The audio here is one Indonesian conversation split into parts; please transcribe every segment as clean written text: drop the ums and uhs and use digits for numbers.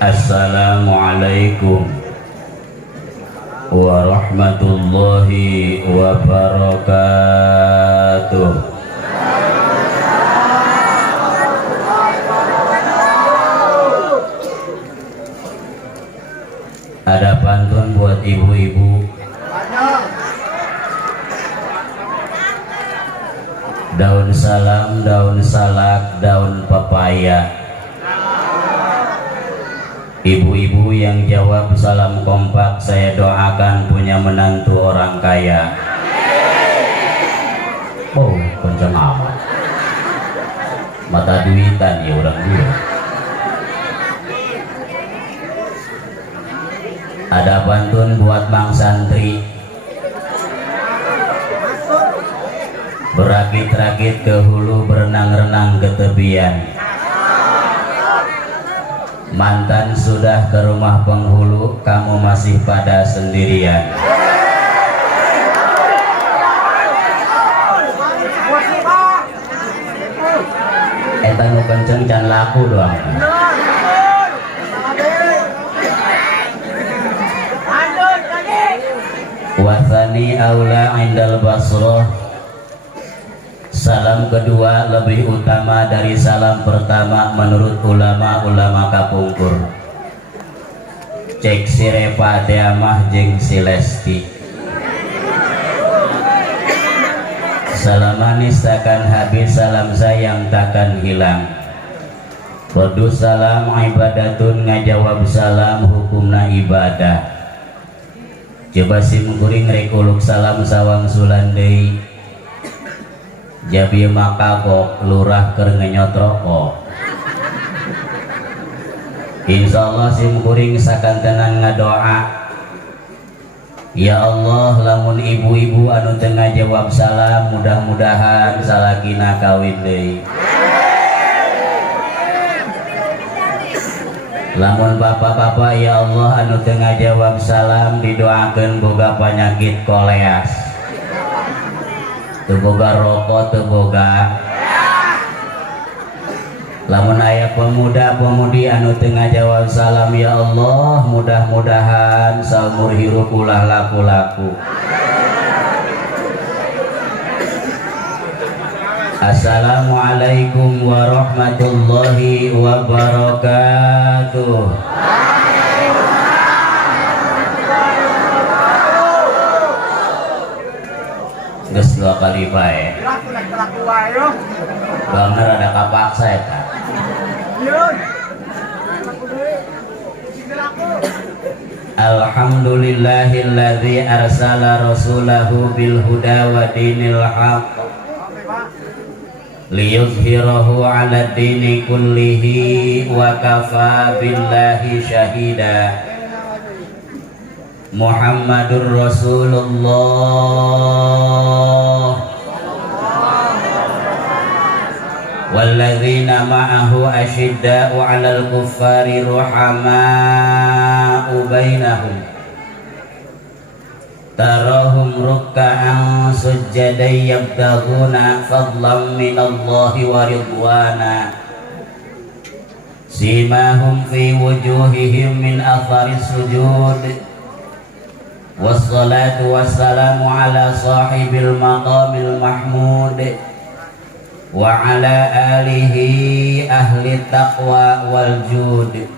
Assalamualaikum warahmatullahi wabarakatuh. Ada pantun buat ibu-ibu. Daun salam, daun salak, daun pepaya. Ibu-ibu yang jawab salam kompak, saya doakan punya menantu orang kaya. Oh, kenceng amat. Mata duitan ya orang dia. Ada pantun buat bang santri. Berakit-rakit ke hulu, berenang-renang ke tepian. Mantan sudah ke rumah penghulu, kamu masih pada sendirian. Eta nu kenceng can laku doang. Wasani aula indal basroh. Salam kedua lebih utama dari salam pertama menurut ulama-ulama kapungkur. Cek si Repa Deamah jeng si Lesti. Salam manis takkan habis, salam sayang takkan hilang. Fardu salam ibadatun, ngajawab salam hukumna ibadah. Coba simkuring rekuluk salam sawang sulandei. Jabi maka kok lurah keur ngenyot rokok. Insyaallah simkuring sakantenan ngadoa. Ya Allah, lamun ibu-ibu anu teu ngajawab salam, mudah-mudahan salakina kawin deui. Lamun bapak-bapak ya Allah anu teu ngajawab salam, didoakeun boga penyakit koleas. Teboga rokok, teboga. Lamun aya pemuda-pemudi anu teu ngajawab salam ya Allah, mudah-mudahan saumur hirup ulah laku-laku. Assalamualaikum warahmatullahi wabarakatuh. Geus dua kali bae. Bener ada kapaksa eta. Alhamdulillahilladzi arsala rasulahu bil huda wa dinil haqq liyuzhirahu 'ala dini kullihi wa kafa billahi syahida. Muhammadur Rasulullah walladzina ma'ahu asyidda'u 'alal kuffari ruhama'u bainahum tarahum ruk'an sujjadan yabtaghuna fadlan minallahi wa ridwana simahum fi wujuhihim min atharis sujud. Wassalatu wassalamu ala sahibil maqamil mahmud wa ala alihi ahli taqwa wal jud.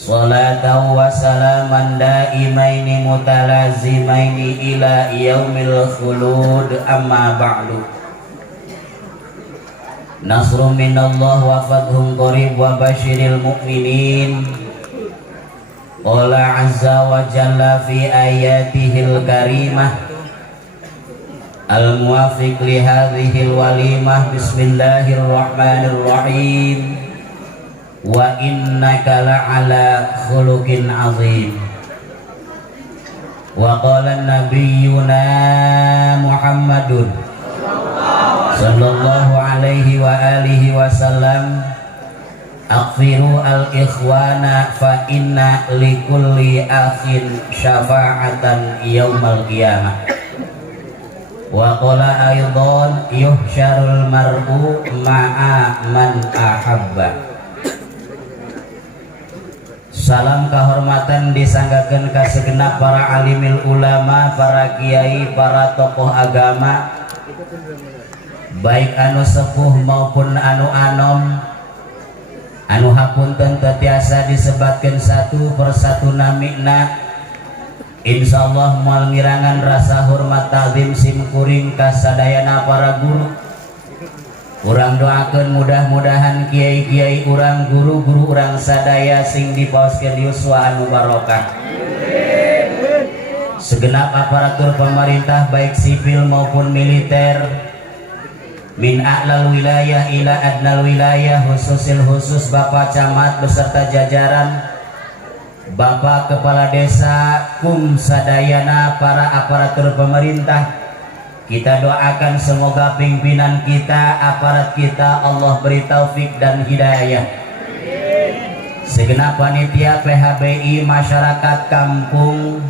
Salatan wa salaman daimaini mutalazimaini ila yaumil khulud, amma ba'du. Nasrun minallah wa fathun qarib wa basyiril mu'minin. Qala azza wa jalla fi ayatihil karimah al-muwafiq li hadhil walimah. Bismillahirrahmanirrahim. Wa innaka la'ala khuluqin azim. Wa qala nabiyyuna Muhammadun sallallahu alaihi wa alihi wasallam, aghfiru al-ikhwana fa inna likulli akhin syafa'atan yaumal qiyamah. Wa qala aydan yuhsyarul mar'u ma'a man ahabba. Salam kehormatan disanggakeun ka segenap para alimil ulama, para kiai, para tokoh agama, baik anu sepuh maupun anu anom, anu hapunten teu tiasa disebatkeun satu persatu namina. Insyaallah moal ngirangan rasa hormat ta'zim simkuring ka sadayana para guru. Urang doakeun mudah-mudahan kiai-kiai urang, guru-guru urang sadaya sing dipaoskeun yuswa anu barokah. Segenap aparatur pemerintah baik sipil maupun militer, min a'lal wilayah ila adnal wilayah, khusus Bapak Camat beserta jajaran, Bapak Kepala Desa, kum sadayana para aparatur pemerintah. Kita doakan semoga pimpinan kita, aparat kita Allah beri taufik dan hidayah. Segenap panitia PHBI masyarakat kampung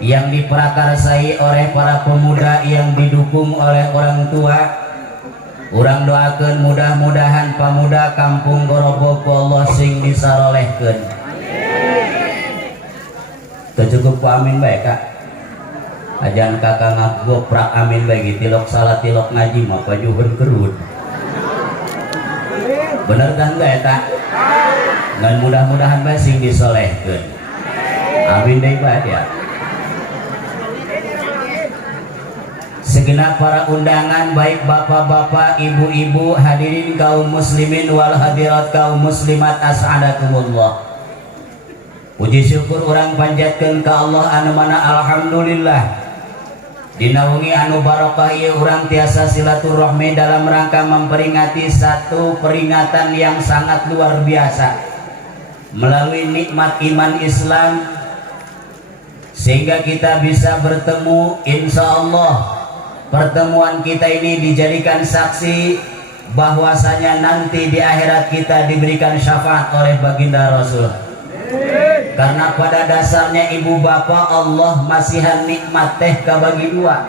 yang diprakarsai oleh para pemuda yang didukung oleh orang tua, urang doakeun mudah-mudahan pemuda kampung Gorobok Allah sing disarolehkeun. Cukup amin baik Kak. Ajan kakak ngagoprak amin bagi tilok salat tilok ngaji mah pajuhun kerut. Bener kan gak eta? Dan mudah-mudahan bae sing disolehkeun. Amin deui bae ya. Segenap para undangan baik bapak-bapak, ibu-ibu, hadirin kaum muslimin wal hadirat kaum muslimat as'adakumullah. Puji syukur orang panjatkeun ka Allah anu mana alhamdulillah. Dinaungi anu barokah ieu urang tiasa silaturahmi dalam rangka memperingati satu peringatan yang sangat luar biasa melalui nikmat iman Islam, sehingga kita bisa bertemu. Insya Allah pertemuan kita ini dijadikan saksi bahwasanya nanti di akhirat kita diberikan syafaat oleh baginda Rasul. Karena pada dasarnya ibu bapak Allah masihan nikmat teh kabagi dua.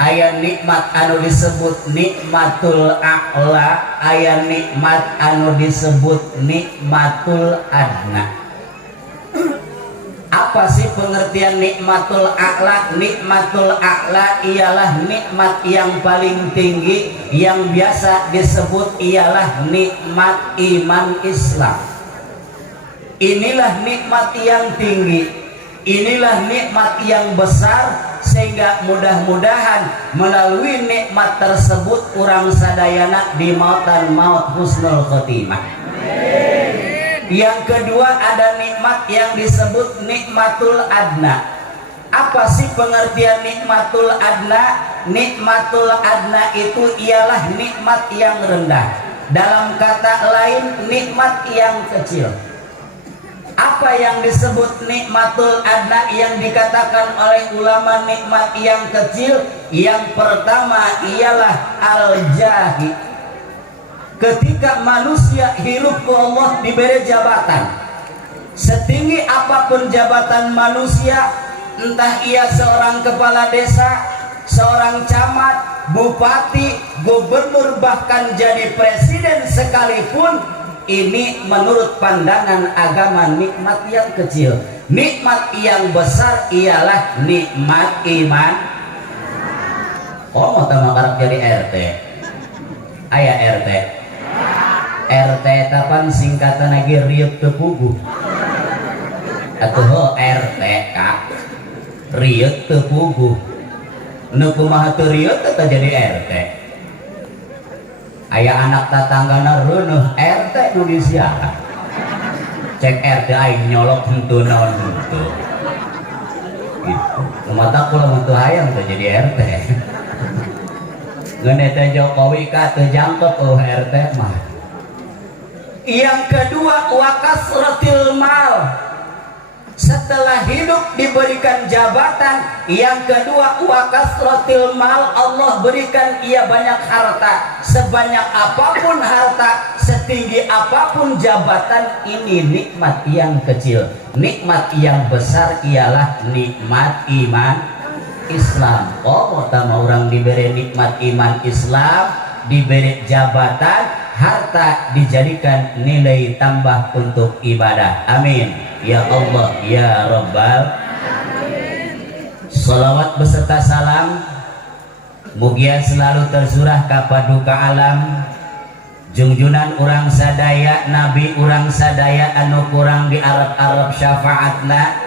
Aya nikmat anu disebut nikmatul a'la, aya nikmat anu disebut nikmatul adna. Apa sih pengertian nikmatul a'la? Nikmatul a'la ialah nikmat yang paling tinggi yang biasa disebut ialah nikmat iman Islam. Inilah nikmat yang tinggi, inilah nikmat yang besar, sehingga mudah-mudahan melalui nikmat tersebut urang sadayana di mautan maut husnul khotimah. Yang kedua ada nikmat yang disebut nikmatul adna. Apa sih pengertian nikmatul adna? Nikmatul adna itu ialah nikmat yang rendah. Dalam kata lain nikmat yang kecil. Apa yang disebut nikmatul adna yang dikatakan oleh ulama nikmat yang kecil? Yang pertama ialah al-jahi. Ketika manusia hidup ke Allah diberi jabatan, setinggi apapun jabatan manusia, entah ia seorang kepala desa, seorang camat, bupati, gubernur, bahkan jadi presiden sekalipun, ini menurut pandangan agama nikmat yang kecil. Nikmat yang besar ialah nikmat iman. Oh, mau tambah karak jadi RT. Ayah RT. RT tapan singkatan lagi riut tepuguh. Atuh RT kak. Riut tepuguh. Nu kumaha teu riut teh jadi RT. Aya anak tatanggana reuneuh RT nu disiahan. Cek RT aing nyolok henteu naon henteu. Gitu. Lumata kula mun teu hayang teh jadi RT. Ngeun eta Jokowi ka teu jangkep RT mah. Yang kedua wakasratil mal. Setelah hidup diberikan jabatan, yang kedua wakasratil mal, Allah berikan ia banyak harta. Sebanyak apapun harta, setinggi apapun jabatan, ini nikmat yang kecil. Nikmat yang besar ialah nikmat iman Islam. Oh, pertama orang diberi nikmat iman Islam, diberi jabatan, harta dijadikan nilai tambah untuk ibadah. Amin ya Allah ya Rabbal. Salawat beserta salam mugia selalu tersurah ka paduka alam junjunan urang sadaya nabi urang sadaya anu kurang di Arab syafaatna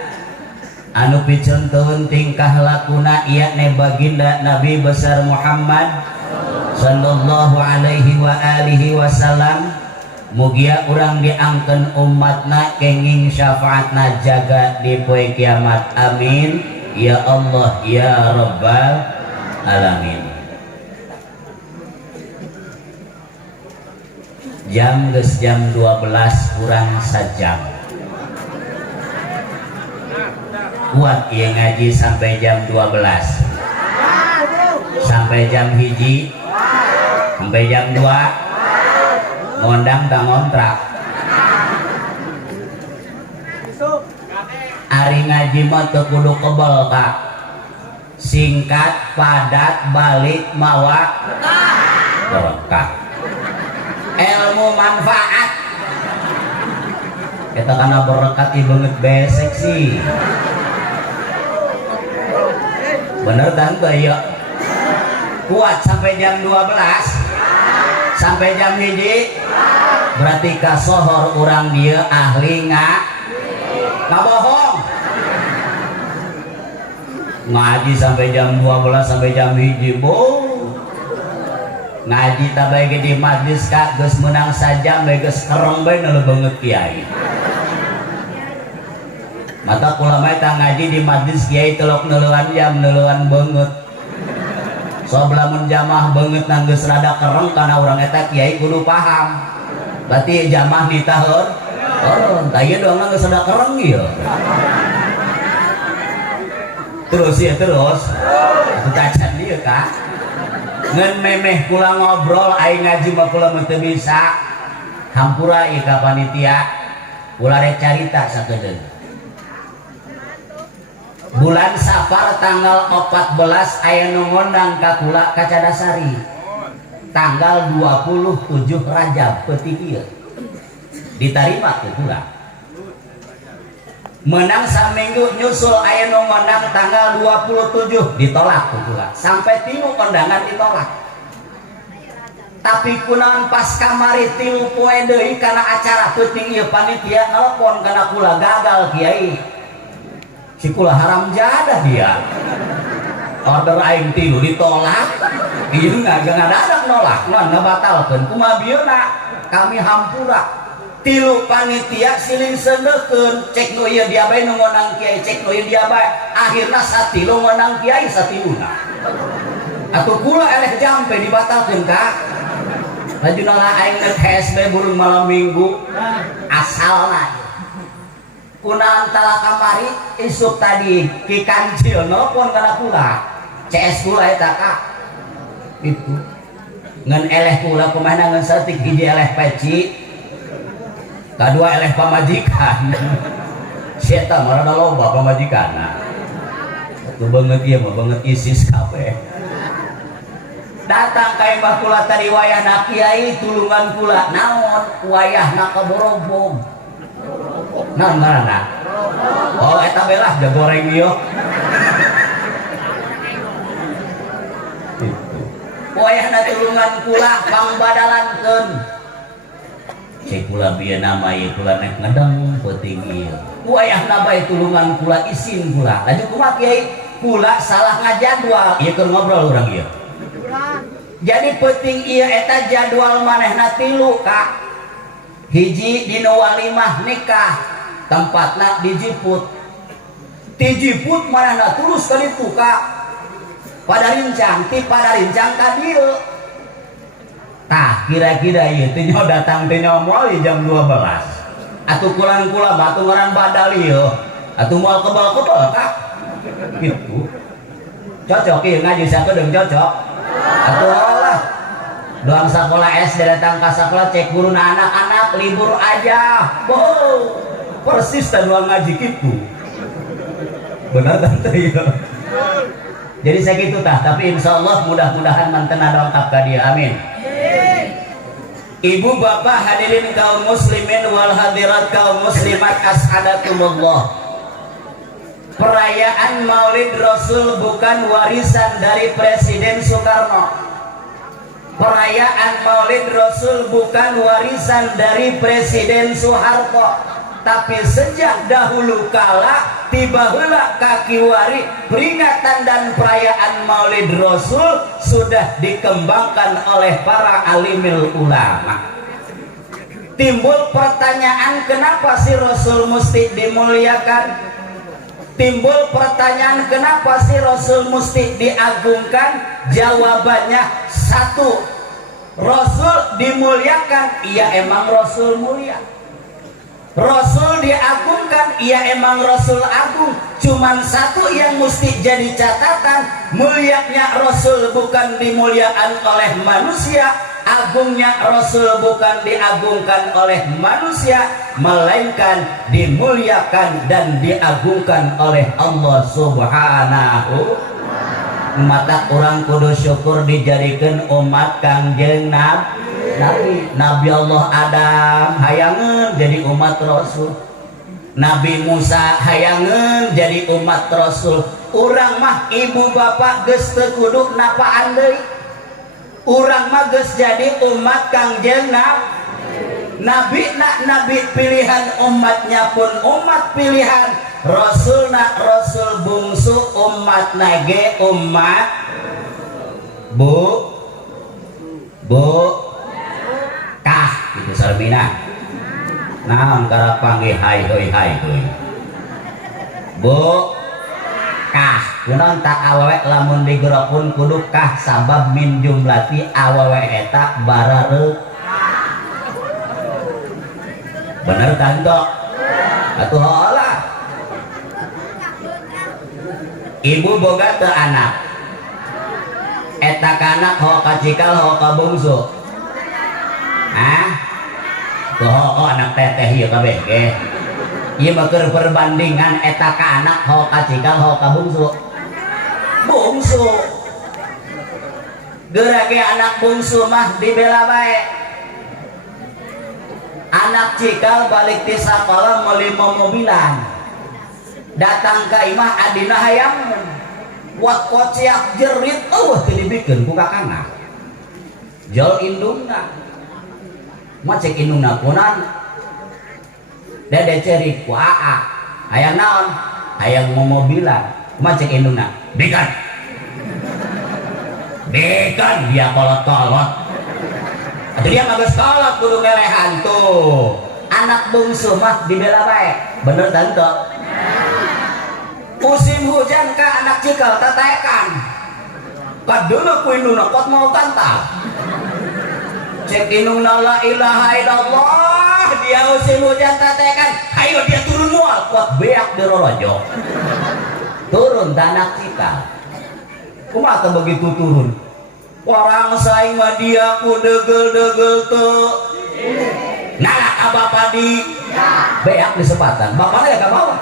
anu picontohun tingkah lakuna yakni baginda Nabi besar Muhammad sallallahu alaihi wa alihi wasallam. Mugia urang diangkeun umatna kenging syafaatna jaga di poe kiamat. Amin ya Allah ya Rabbal alamin. Jam 12 kurang sajam. Kuat ya ngaji sampai jam 12, sampai jam hiji, sampai jam 2 ngondang tak ngontrak. Ari ngaji mah teu kudu kebel Kak, singkat padat balik mawa berkah, ilmu manfaat. Kita karena berkat banget besek sih. Bener dan ya kuat sampai jam 12 sampai jam hiji berarti kasohor orang dia ahli nggak bohong. Ngaji sampai jam 12 sampai jam hiji ngaji tabai di majlis Kak geus menang saja geus kereng bae neuleuh banget kiai. Mata ulama eta ngaji di majlis kiai telok neuleuhan jam neuleuhan banget. So lamun jamaah banget nang geus rada kereng kana urang eta kiai kudu paham. Berarti jamaah ditaheun. Oh, tah ieu doang geus rada kereng ieu. Terus ya terus. Tacan dieu Kak. Ngan memeh kula ngobrol aing ngaji mah kula teu bisa. Hampura ieu ka panitia. Kula rek carita sakedeung. Bulan Safar tanggal 14 aya nu ngondang ka kula ka Cadasari. Tanggal 27 Rajab peuting ieu. Ditarima ku kula. Menang saminggu nyusul aya nu ngondang tanggal 27 ditolak ku kula. Sampai 3 kondangan ditolak. Tapi kunaon pas kamari 3 poe deui kana acara peuting ieu panitia nelpon kana kula gagal kiai. Si kula haram jadah dia. Order aing 3 ditolak. Ieu ngadadak nolak, ngabatalkeun. Kumaha bieuna kami hampura. 3 panitia siling sendeukeun, cek nu ieu dia bae nu ngonang kiai, cek nu ieu dia bae. Akhirna satilu ngonang kiai satiluna. Atuh kula eleh jampe dibatalkeun Kak. Lajuna aing nge HSB burung malam minggu. Asalna kuna antara kamari isuk tadi ki kancil nelpon kana kula CS kula eta Kak itu ngan eleh kula kumaha ngan saeutik hiji eleh peci kadua eleh pamajikan si eta mah rada loba pamajikanna atuh beungeut ieu mah beungeut ISIS kabeh datang ka imah kula tadi wayahna kiai tulungan kula naon wayahna kaborobong. Nah, mana? Oh, eta belah udah goreng ieu. Wayahna tulungan kula pangbadalankeun. Cek kula bieu nama ieu kula nek ngedeng peuting ieu. Wayahna bae tulungan kula isin kula. Laju kumaha kiai? Kula salah ngajadwal. Ieu keur ngobrol urang ieu. Jadi peuting ieu eta jadwal manehna 3 Kak. Hiji dina walimah nikah tempatna di Jiput. Di Jiput manehna tulus ka ditu Kak. Padarincang ti padarincang ka dieu. Tah kira-kira ieu teh nyaho datang teh nyaho moal jam 12. Atuh kula batu ngaran badal ieu. Atuh moal kebal-kebal Kak. Gitu. Cocok ieu ngaji sakedeung cocok. Atuh Allah. Doang sekolah SD datang ke sekolah cek guru anak-anak libur aja. Wow, persis dan doang ngaji gitu. Benar tante ya. Jadi saya gitu tah. Tapi insya Allah mudah-mudahan manten ada lengkap ka dia. Amin. Ibu bapak hadirin kaum muslimin wal hadirat kaum muslimat as'adakumullah. Perayaan Maulid Rasul bukan warisan dari Presiden Soekarno. Perayaan Maulid Rasul bukan warisan dari Presiden Soeharto. Tapi sejak dahulu kala tiba heula kakiwari peringatan dan perayaan Maulid Rasul sudah dikembangkan oleh para alimil ulama. Timbul pertanyaan, kenapa sih Rasul mesti dimuliakan? Timbul pertanyaan, kenapa sih Rasul mesti diagungkan? Jawabannya satu, Rasul dimuliakan, iya emang Rasul mulia. Rasul diagungkan, ia emang Rasul agung. Cuman satu yang mesti jadi catatan, mulianya Rasul bukan dimuliakan oleh manusia, agungnya Rasul bukan diagungkan oleh manusia, melainkan dimuliakan dan diagungkan oleh Allah Subhanahu. Mata orang kudu syukur dijadikan umat Kangjeng Nabi Allah Adam hayangan jadi umat Rasul, Nabi Musa hayangan jadi umat Rasul. Urang mah ibu bapak geus teu kudu napaan deui, urang mah geus jadi umat Kangjeng Nabi pilihan, umatnya pun umat pilihan. Rasulna Rasul bungsu, umat nage umat bu kah gitu sarmina. Naon karep panggih hai heuy bu kah kunaon tak awewe lamun digeropun kudu kah sabab min jumlati awewe eta barareuk. Bener kan tok atuh heula. Ibu boga teu anak eta kanak ho kacikal ho ka bungsu. Tuh anak teteh ieu kabeh ge. Ieu mah keur perbandingan eta ka anak ho kacikal ho ka bungsu. Bungsu. Geura ge anak bungsu mah dibela bae. Anak cikal balik ti sakola meuli mobilan. Datang ka imah adina hayangan. Wat kociak jerit eueuh teu dibikeun ku kakana. Jol indungna. Macek indungna kunan dede cerik ku aa hayang naon hayang mobilan. Macek indungna bikan dia kolot-kolot atuh dia mah geus kolot kudu ngelehan tuh. Anak bungsu mah dibela bae bener tante. Musim hujan ka anak cikal tataekan kadeuleuh ku indungna kot mau kantal. Cek indungna la ilaha illallah, dia musim hujan tatekan, ayo dia turun mual, kuat beak di rorojo. Turun anak cikal. Kumaha teu begitu turun? Orang saing mah dia ku degel-degel teu. Nah, abapa di beak di sepatan, bapana ya ka bawah.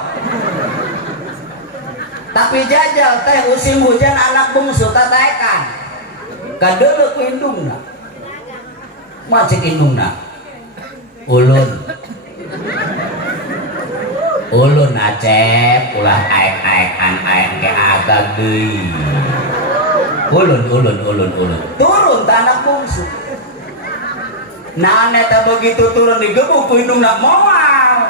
Tapi jajal teh musim hujan anak bungsu tataekan. Kadeuleuh ku indungna. Macek indungna ulun acep ulah aek-aekan aek ke agak deui. Ulun turun ta anak bungsu. Nah eta begitu turun digebuk ku indungna moal.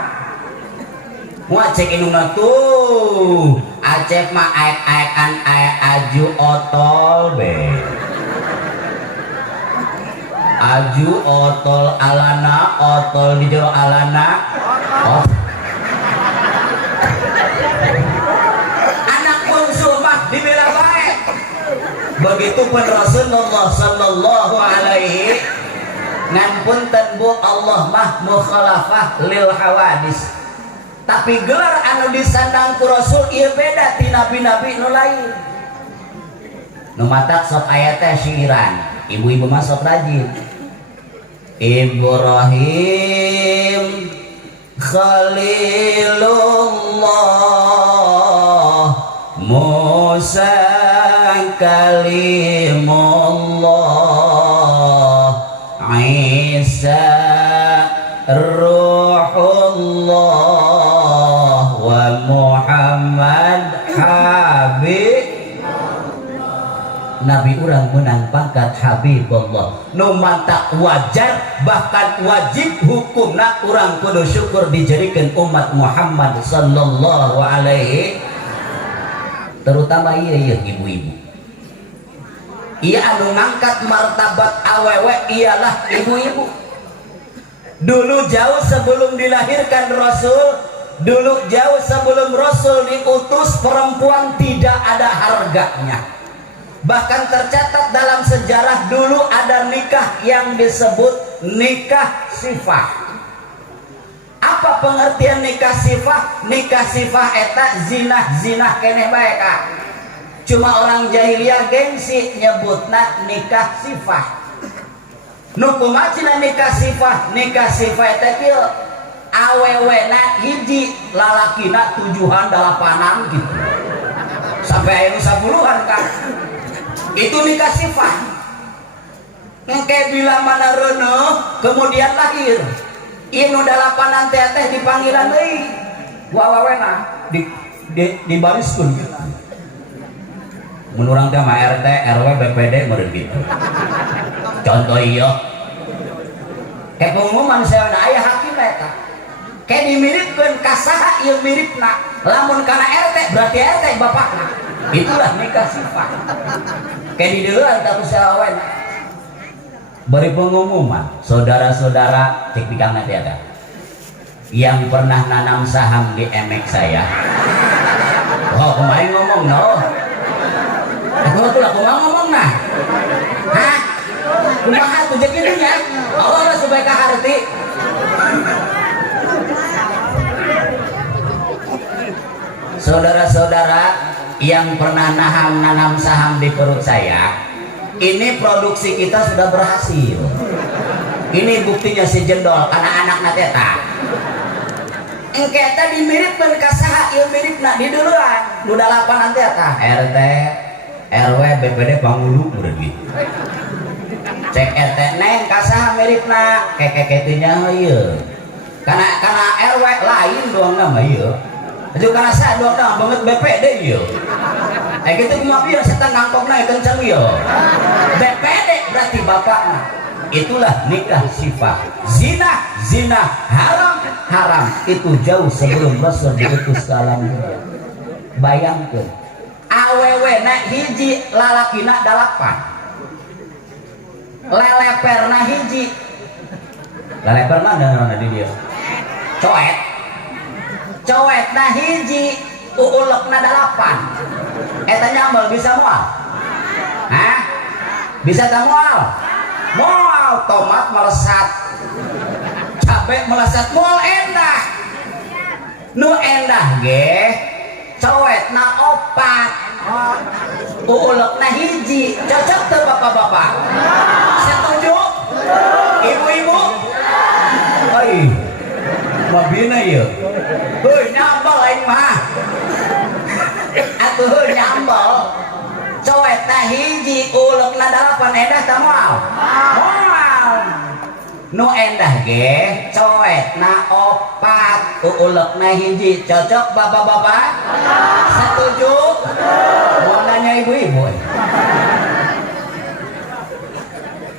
Macek indungna tuh acep mah aek-aekan aek aju otol be. Aju otol alana, otol di jero alana. Anak bungsu mah dibela bae. Begitupun Rasulullah sallallahu alaihi ngan punten bu Allah mah mukhalafah lil hawadis. Tapi gelar anu disandang ku Rasul ieu beda ti nabi-nabi nu lain. Nu matak sok aya teh syairan. Ibu-ibu mah sok rajin. Ibrahim Khalilullah, Musa Kalimullah, Isa Isa Ruhullah wa Muhammad Habib. Nabi urang menang pangkat Habibullah. Nu mantak wajar bahkan wajib hukumna urang kudu syukur dijadikan umat Muhammad sallallahu alaihi, terutama iya ibu-ibu. Ia anu ngangkat martabat awewe ialah ibu-ibu. Dulu jauh sebelum dilahirkan Rasul, dulu jauh sebelum Rasul diutus, perempuan tidak ada harganya. Bahkan tercatat dalam sejarah dulu ada nikah yang disebut nikah sifah. Apa pengertian nikah sifah? Nikah sifah eta zinah keneh bae Kak. Cuma orang jahiliyah gengsi nyebutna nikah sifah. Nu kumacina nikah sifah? Nikah sifah eta kieu awewena hiji, lalakina 7-8 gitu. Sampai anu 10-an Kak. Itu nikah sifah. Engke bila mana reuneung kemudian lahir. Inu 8 teh dipanggilan deui. Wawawena dibariskeun gitu. Mun urang teh mah RT, RW, BPD meureun gitu. Contoh ieu. Ke pengumuman saeuna aya hakim eta. Ke dimiripkeun ka saha ieu miripna. Lamun kana RT berarti RT bapakna. Itulah nikah sifah. Kayak di dulu tak usah awen. Beri pengumuman, saudara-saudara cek bidang nanti ada yang pernah nanam saham di emek saya. Oh kemarin ngomong no. Aku tuh lah ngomong nah. Hah? Kumaha tuh jadi dunia? Allah lah supaya kaharti. Saudara-saudara yang pernah nanam saham di perut saya, ini produksi kita sudah berhasil. Ini buktinya si jendol karena anak teta. Engke tadi mirip kan kasaha ieu miripna di duluan. Nu 8 nanti eta RT, RW, BPD Pangulu meureun gitu. Cek RT neng kasaha miripna keke-ketinya ieu. Karena RW lain doang nama ieu. Itu karena saya doang banget BPD ieu. Gitu cuma biar setan ngangkokna kenceng ieu. BPD berarti bapakna. Itulah nikah sifah. Zina haram itu jauh sebelum Rasul diutus ke alam dunia. Bayangkeun awewena hiji lalakina 8. Leleperna hiji. Leleper mana di dia? Coetna hiji, uulekna 8. Eta nyambel bisa moal? Hah? Bisa tak moal? Moal, tomat melesat, cabai melesat, moal endah. Nu endah ge, coetna 4, uulekna hiji. Cocok tuh bapak-bapak? Setuju? Ibu-ibu? Oi, mabina ya. Heuh nyambel aing mah. Atuh heuh nyambel. Coetna hiji, ulekna 8 endah tah moal. Moal. Nu endah ge coetna 4, ulekna hiji. Cocok bapak-bapak? Setuju? Mau nanya ibu-ibu.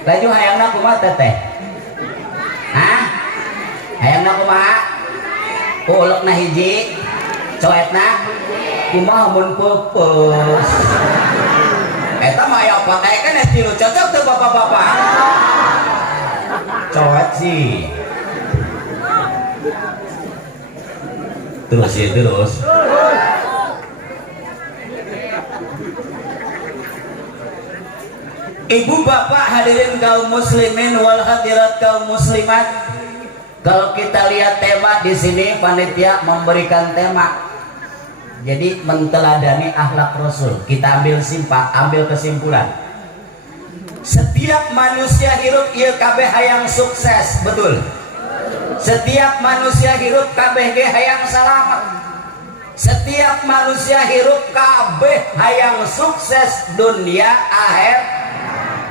Laju hayangna kumaha teteh? Hah? Hayangna kumaha? Ulekna hiji, coetna kumaha mun peupeus. Eta mah aya opat aya kan tilu. Cocok tuh bapak-bapak? Coet sih. Terus ya terus. Ibu bapak hadirin kaum muslimin wal hadirat kaum muslimat. Kalau kita lihat tema di sini, panitia memberikan tema. Jadi menteladani akhlak Rasul. Kita ambil kesimpulan. Setiap manusia hirup ieu kabeh hayang sukses, betul. Setiap manusia hirup kabeh ge hayang salamet. Setiap manusia hirup kabeh hayang sukses dunia akhir.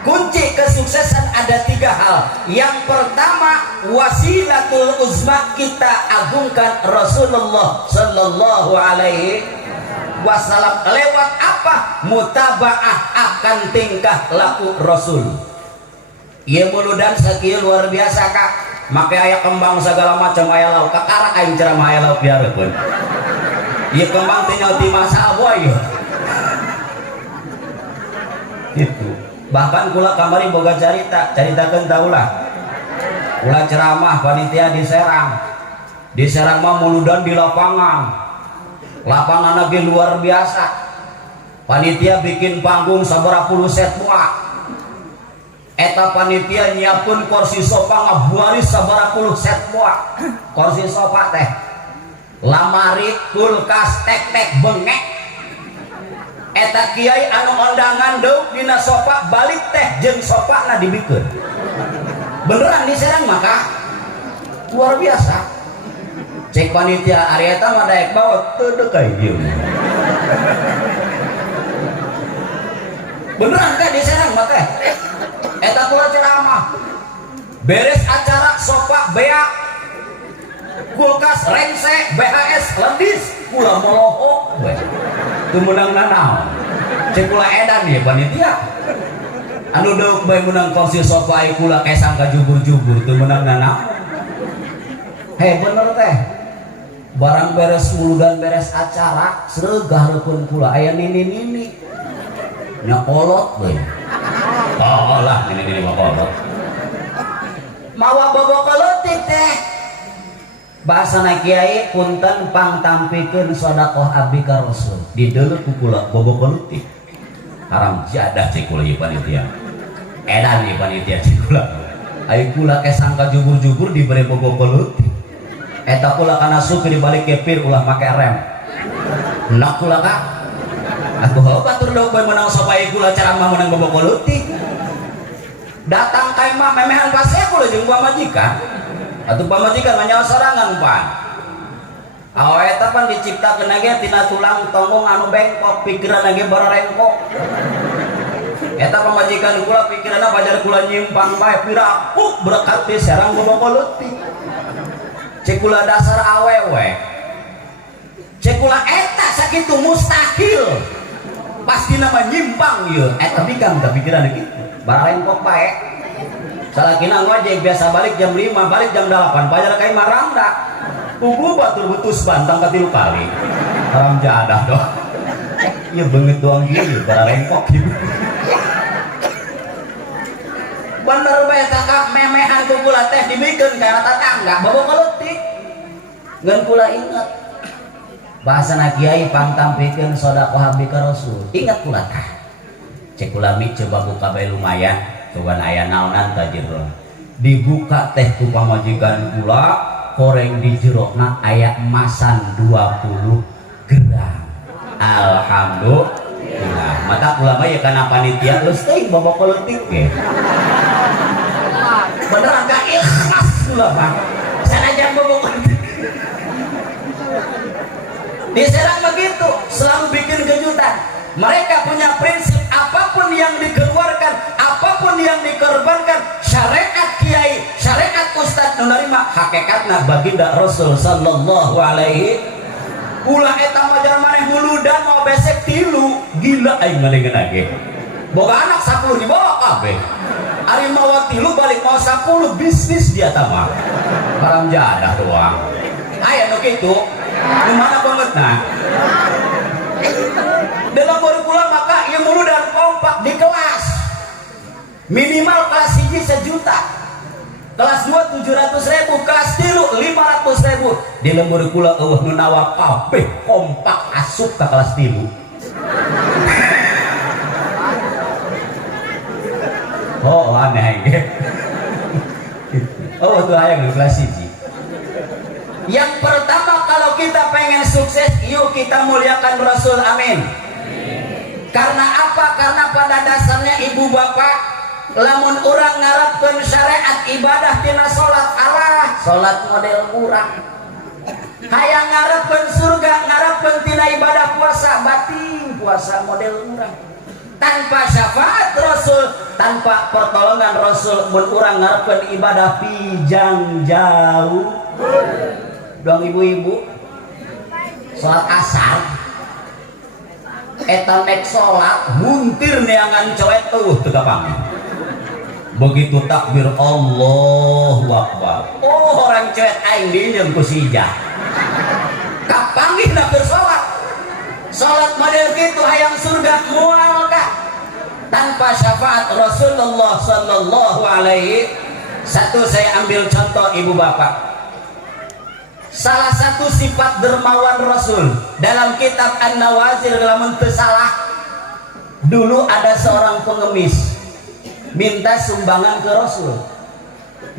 kunci kesuksesan ada 3 hal. Yang pertama, wasilatul uzma, kita agungkan Rasulullah sallallahu alaihi wasallam. Lewat apa? Mutabaah akan tingkah laku Rasul. Ieu muludan sakieu luar biasa Kak. Make aya kembang segala macam aya lauk. Kakara aing ceramah aya lauk biareun. Ieu kembang teh nyaho ti masa aboy. Gitu. Bahkan kula kamari boga caritakeun taulah. Kula ceramah panitia di Serang mah muludan di lapangan lagi luar biasa. Panitia bikin panggung sabaraha puluh set muak. Eta panitia nyiapkeun kursi sofa ngabuaris sabaraha puluh set muak. Kursi sofa teh, lamari, kulkas, tek-tek bengek. Eta kiai anu undangan deuk dina sofa balik teh jeung sofana dibikeun. Beneran di Serang maka luar biasa. Cek panitia ari eta mah daek bawa teu deuk ka ieu. Beneran kan di Serang mah teh. Eta kula ceramah. Beres acara sofa beak, kulkas rengse, BHS lendis, kula molohok we. Teu meunang nanaon. Cek kula edan ieu panitia. Anu deuk bae meunang kursi sofa ieu kula kae sangka jubur-jubur teu meunang nanaon. Bener teh. Barang beres muludan beres acara, sregah reupeun kula aya nini-nini. Nya kolot we. Oh lah nini-nini mah kolot. Mawa bobo koleutik teh. Bahasana kiai punten pangtampikeun sedekah abdi ka Rasul. Dideuleuh ku kula bobo koleutik. Haram jadah cek kula ieu panitia. Edan ieu panitia cek kula. Ayo kula ke sangka jubur-jubur diberi bobo koleutik. Eta kula kana supir dibalik kepir ulah make rem. Nok kula Kak. Aku batur deuk bae meunang supaya kula ceramah meunang bobo koleutik. Datang ka imah memehan ka saya kula jeung pamajikan. Atuh pamajikan nanya sorangan pan. Awe eta pan diciptakeun ge tina tulang tonggong anu bengkok, pikiran ge bararengkok. Eta pamajikan kula pikiranna pajar kula nyimpang bae pirapuk berkat teh Serang bobo koleutik. Cek kula dasar awewe. Cek kula eta sakitu mustahil. Pasti nama nyimpang ieu. Eta bigang da pikiran kitu. Bararengkok bae. Salakina ngojek biasa balik jam 5, balik jam 8, pajar ka imah rangda. Pugu batur betus bantang ka 3 kali. Haram jadah doh. Ieu beungeut doang ieu bararengkok ieu. Bener bae eta Kak memehan ku kula teh dibikeun ka tetangga bobo koleutik. Ngan kula inget bahasana kiai pangtampikeun sedekah abdi ka Rasul. Ingat kula tah. Cek kula mi coba buka bae lumayan. Coba aya naonan ta jero. Dibuka teh ku pamajikan kula, koreng di jerona aya emasan 20 gram. Alhamdulillah. Mata kula mah ya kana panitia geus teuing bobo koleutik ge. Beneran ka ikhlas kula mah. Sanajan bobo koleutik. Di Serang begitu, selalu bikin kejutan. Mereka punya prinsip apapun yang dikeluarkan, apapun yang dikorbankan, syariat kiai, syariat ustad menerima hakikatna baginda Rasul sallallahu alaihi. Ulah eta majar maneh muludan mau besek 3 gila aing madengeun ge. Boga anak 10 dibawa kabeh. Ari mawa 3 balik mau 10 bisnis dia tah mah. Barang jadah doang. Aya nu kitu. Nu mana bangetna? Dalam kurikulum maka ia mulu dan kompak di kelas minimal kelas 1 1.000.000, kelas 2 700.000, kelas 3 500.000. Di lembur kula eueuh nu nawa kabeh kompak asup ka kelas 3. Oh aneh ge. Oh tuh aya di kelas 1. Yang pertama kalau kita pengen sukses, yuk kita muliakan Rasul, amin. Karena apa? Karena pada dasarnya ibu bapak, lamun orang ngarepkeun syariat ibadah tina salat, alah salat model kurang. Hayang ngarepkeun surga, ngarepkeun tina ibadah puasa, batin puasa model kurang. tanpa syafaat Rasul, tanpa pertolongan Rasul, mun urang ngarepkeun ibadah pijang jauh. Dong ibu-ibu, salat asar eta nek salat muntir neangan coet teu kapang. Begitu takbir Allahu Akbar, oh orang coet aing dinyeun ku sijah kapanggih nak bersolat. Salat model kitu hayang surga moal kah tanpa syafaat Rasulullah sallallahu alaihi. Satu saya ambil contoh ibu bapak, salah satu sifat dermawan Rasul dalam kitab An-Nawazil lamun teu salah, dulu ada seorang pengemis minta sumbangan ke Rasul.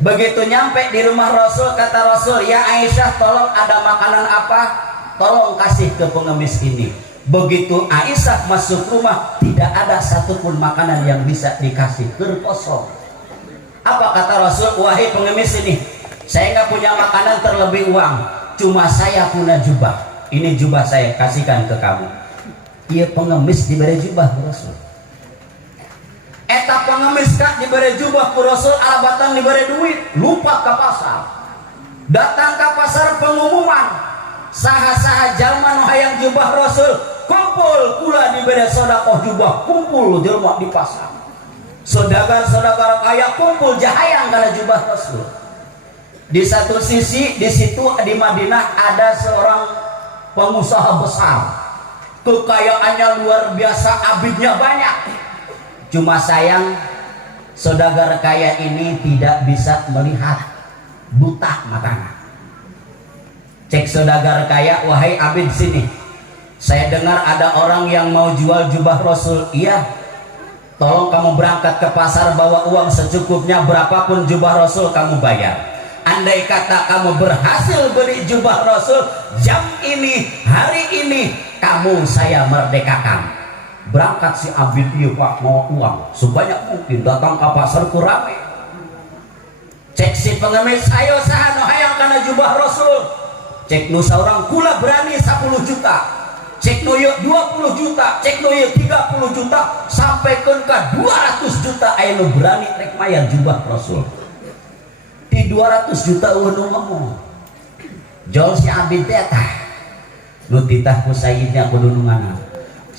Begitu nyampe di rumah Rasul, kata Rasul, ya Aisyah, tolong ada makanan apa, tolong kasih ke pengemis ini. Begitu Aisyah masuk rumah, tidak ada satupun makanan yang bisa dikasih, kosong. Apa kata Rasul? Wahai pengemis ini, saya nggak punya makanan terlebih uang, cuma saya punya jubah, ini jubah saya kasihkan ke kamu. Ia pengemis diberi jubah Rasul. Eta pengemis kak diberi jubah ku Rasul, alabatan diberi duit, lupa ke pasar. Datang ke pasar pengumuman, saha-saha jalma nu hayang jubah Rasul, kumpul kula diberi sedekah jubah, kumpul jelma di pasar. Saudagar-saudagar kaya kumpul jahayang kana jubah Rasul. Di satu sisi di situ di Madinah ada seorang pengusaha besar, kekayaannya luar biasa, abidnya banyak. Cuma sayang saudagar kaya ini tidak bisa melihat, buta matanya. Cek saudagar kaya, wahai abid sini, saya dengar ada orang yang mau jual jubah Rasul. Iya, tolong kamu berangkat ke pasar, bawa uang secukupnya, berapapun jubah Rasul kamu bayar. Andai kata kamu berhasil beli jubah Rasul jam ini, hari ini, kamu saya merdekakan. Berangkat si abid ieu Pak mau uang sebanyak mungkin, datang ke pasar kurame. Cek si pengemis, ayo saha nu hayang kana jubah Rasul. Cek nu saurang kula berani 10 juta. Cek nu ieu 20 juta, cek nu ieu 30 juta, sampaikan ke 200 juta aya nu berani rek mayar jubah Rasul. Di 200 juta eueuh nu ngomong. Jol si abid teh tah nu titah ku sayyidnya kudununganna.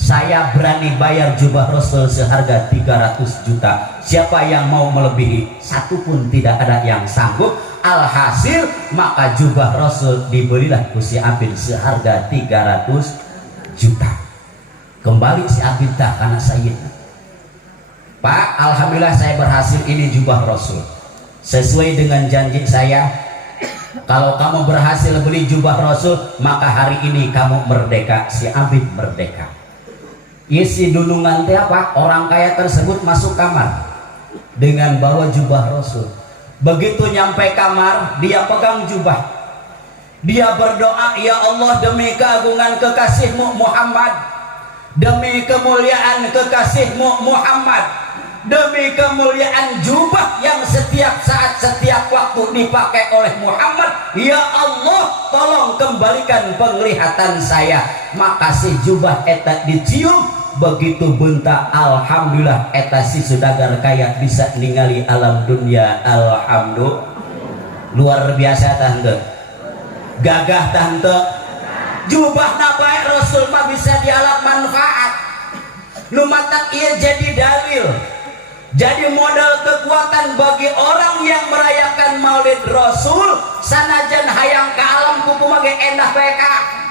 Saya berani bayar jubah Rasul seharga 300 juta. Siapa yang mau melebihi, satu pun tidak ada yang sanggup. Alhasil maka jubah Rasul dibelilah ku si abid seharga 300 juta. Kembali si abid dah karena sayyidnya, Pak, alhamdulillah saya berhasil, ini jubah Rasul. Sesuai dengan janji saya, kalau kamu berhasil beli jubah Rasul, maka hari ini kamu merdeka. Si abid merdeka. Isi dunungan teh apa? Orang kaya tersebut masuk kamar dengan bawa jubah Rasul. Begitu nyampe kamar, dia pegang jubah. Dia berdoa, ya Allah, demi keagungan kekasihmu Muhammad, demi kemuliaan kekasihmu Muhammad, demi kemuliaan jubah yang setiap saat, setiap waktu dipakai oleh Muhammad, ya Allah, tolong kembalikan penglihatan saya. Maka si jubah eta dicium. Begitu bentak, alhamdulillah eta si saudagar kaya bisa ningali alam dunia. Alhamdulillah, luar biasa tante, gagah tante. Jubah nabai Rasul mah bisa dialap manfaat. Lumatak ia jadi dalil, jadi modal kekuatan bagi orang yang merayakan Maulid Rasul. Sanajan hayang ke alam kuku mage endah mereka.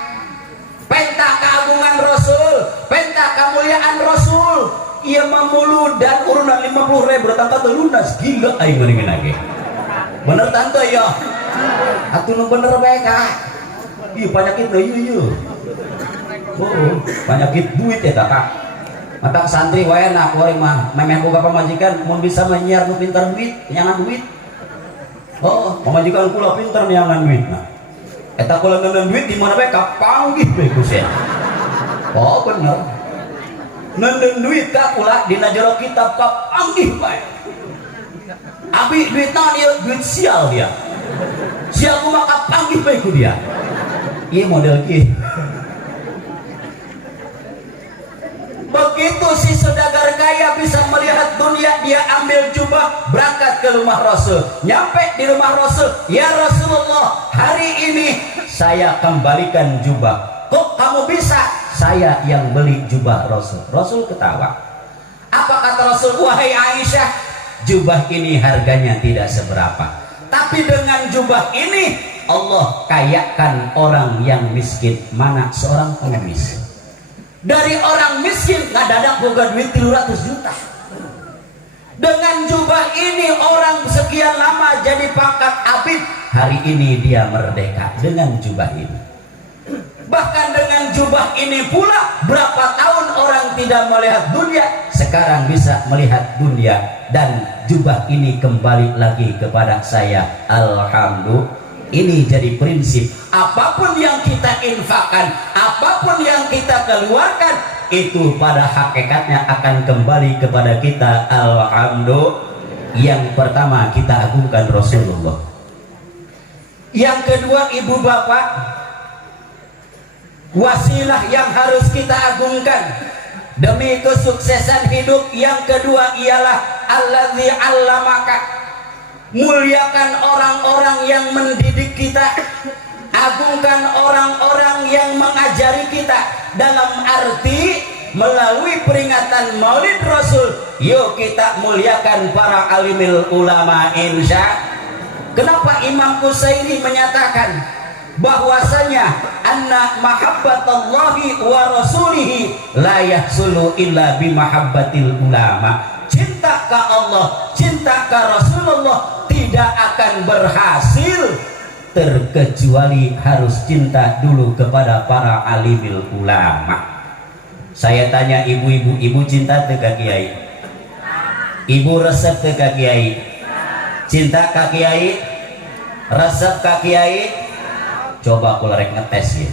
Penta keagungan Rasul, penta kemuliaan Rasul. Ia memulu dan urunan 50.000 tangka lunas, gila aing mendingin lagi. Bener tante ya? Atuh nu bener bae ka. Ieu panyakit deui ieu. Oh, panyakit duit eta Kak. Mata santri wae na kuring mah memeh boga pamajikan mun bisa menyiar nu pinter duit, nyangan duit. Oh, pamajikan kula pinter nyangan duit nah. Eta kula ngeun duit di mana bae kapanggih bae ku sia. Oh bener. Ngeun duit ka kula dina jero kitab kapanggih bae. Abi duitna dia duit sial dia. Sial kumaha kapanggih bae ku dia. Ieu model kieu. Begitu si saudagar saya bisa melihat dunia, dia ambil jubah, berangkat ke rumah Rasul. Nyampe di rumah Rasul, ya Rasulullah, hari ini saya kembalikan jubah. Kok kamu bisa? Saya yang beli jubah Rasul. Rasul ketawa. Apa kata Rasul? Wahai Aisyah, jubah ini harganya tidak seberapa, tapi dengan jubah ini Allah kayakan orang yang miskin. Mana seorang pengemis? Dari orang miskin ngadadak boga duit 300 juta. Dengan jubah ini orang sekian lama jadi pangkat abid, hari ini dia merdeka dengan jubah ini. Bahkan dengan jubah ini pula berapa tahun orang tidak melihat dunia, sekarang bisa melihat dunia, dan jubah ini kembali lagi kepada saya. Alhamdulillah. Ini jadi prinsip, apapun yang kita infakkan, apapun yang kita keluarkan, itu pada hakikatnya akan kembali kepada kita. Alhamdulillah. Yang pertama kita agungkan Rasulullah. Yang kedua, ibu bapak, wasilah yang harus kita agungkan demi kesuksesan hidup. Yang kedua ialah allazi 'allamaka. Muliakan orang-orang yang mendidik kita, agungkan orang-orang yang mengajari kita, dalam arti melalui peringatan Maulid Rasul, yuk kita muliakan para alimil ulama. Insya. Kenapa Imam Qusairi menyatakan bahwasanya anna mahabbatallahi wa rasulihi la yahsulu illa bimahabbatil ulama. Cinta ke Allah, cinta ke Rasulullah tidak akan berhasil terkecuali harus cinta dulu kepada para alimil ulama. Saya tanya ibu-ibu, ibu cinta ke kiai? Ibu resep ke kiai? Cinta ke kiai? Resep ke kiai? Coba aku rek ngetes ya.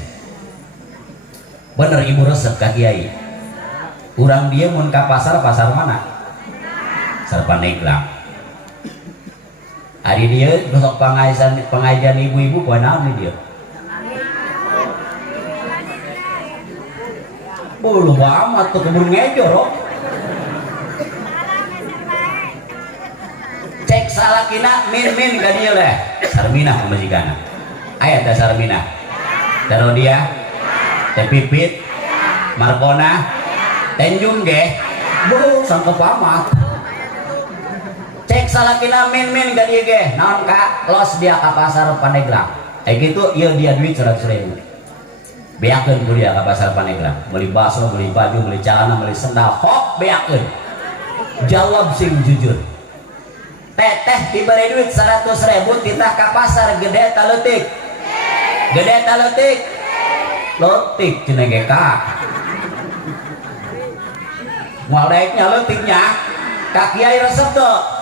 Bener ibu resep ke kiai? Urang dia mun ka pasar, pasar mana? Pasar Pandeglang. Hari dia besok pengajian ibu-ibu kau naon dia? Bulu amat tuh kebun ngejor. Oh. Cek salakina min ka dia leh. Sarmina pemajikana. Aya teh Sarmina. Taruh dia. Teh Pipit. Markona. Tenjung ge. Bu sangkep amat. Cek salakina min ka dieu ge. Naon ka? Los dia ka pasar Pandeglang. Gitu ieu dia duit 100.000. Beakeun ku dia ka pasar Pandeglang. Beli bakso, beli baju, beli celana, beli sendal. Hok beakeun. Jawab sing jujur. Teteh diberi duit 100.000 titah ka pasar gede ta leutik? Gede ta leutik? Leutik cenah ge ka. Moal daeknya leutiknya ka kiai resep tuh.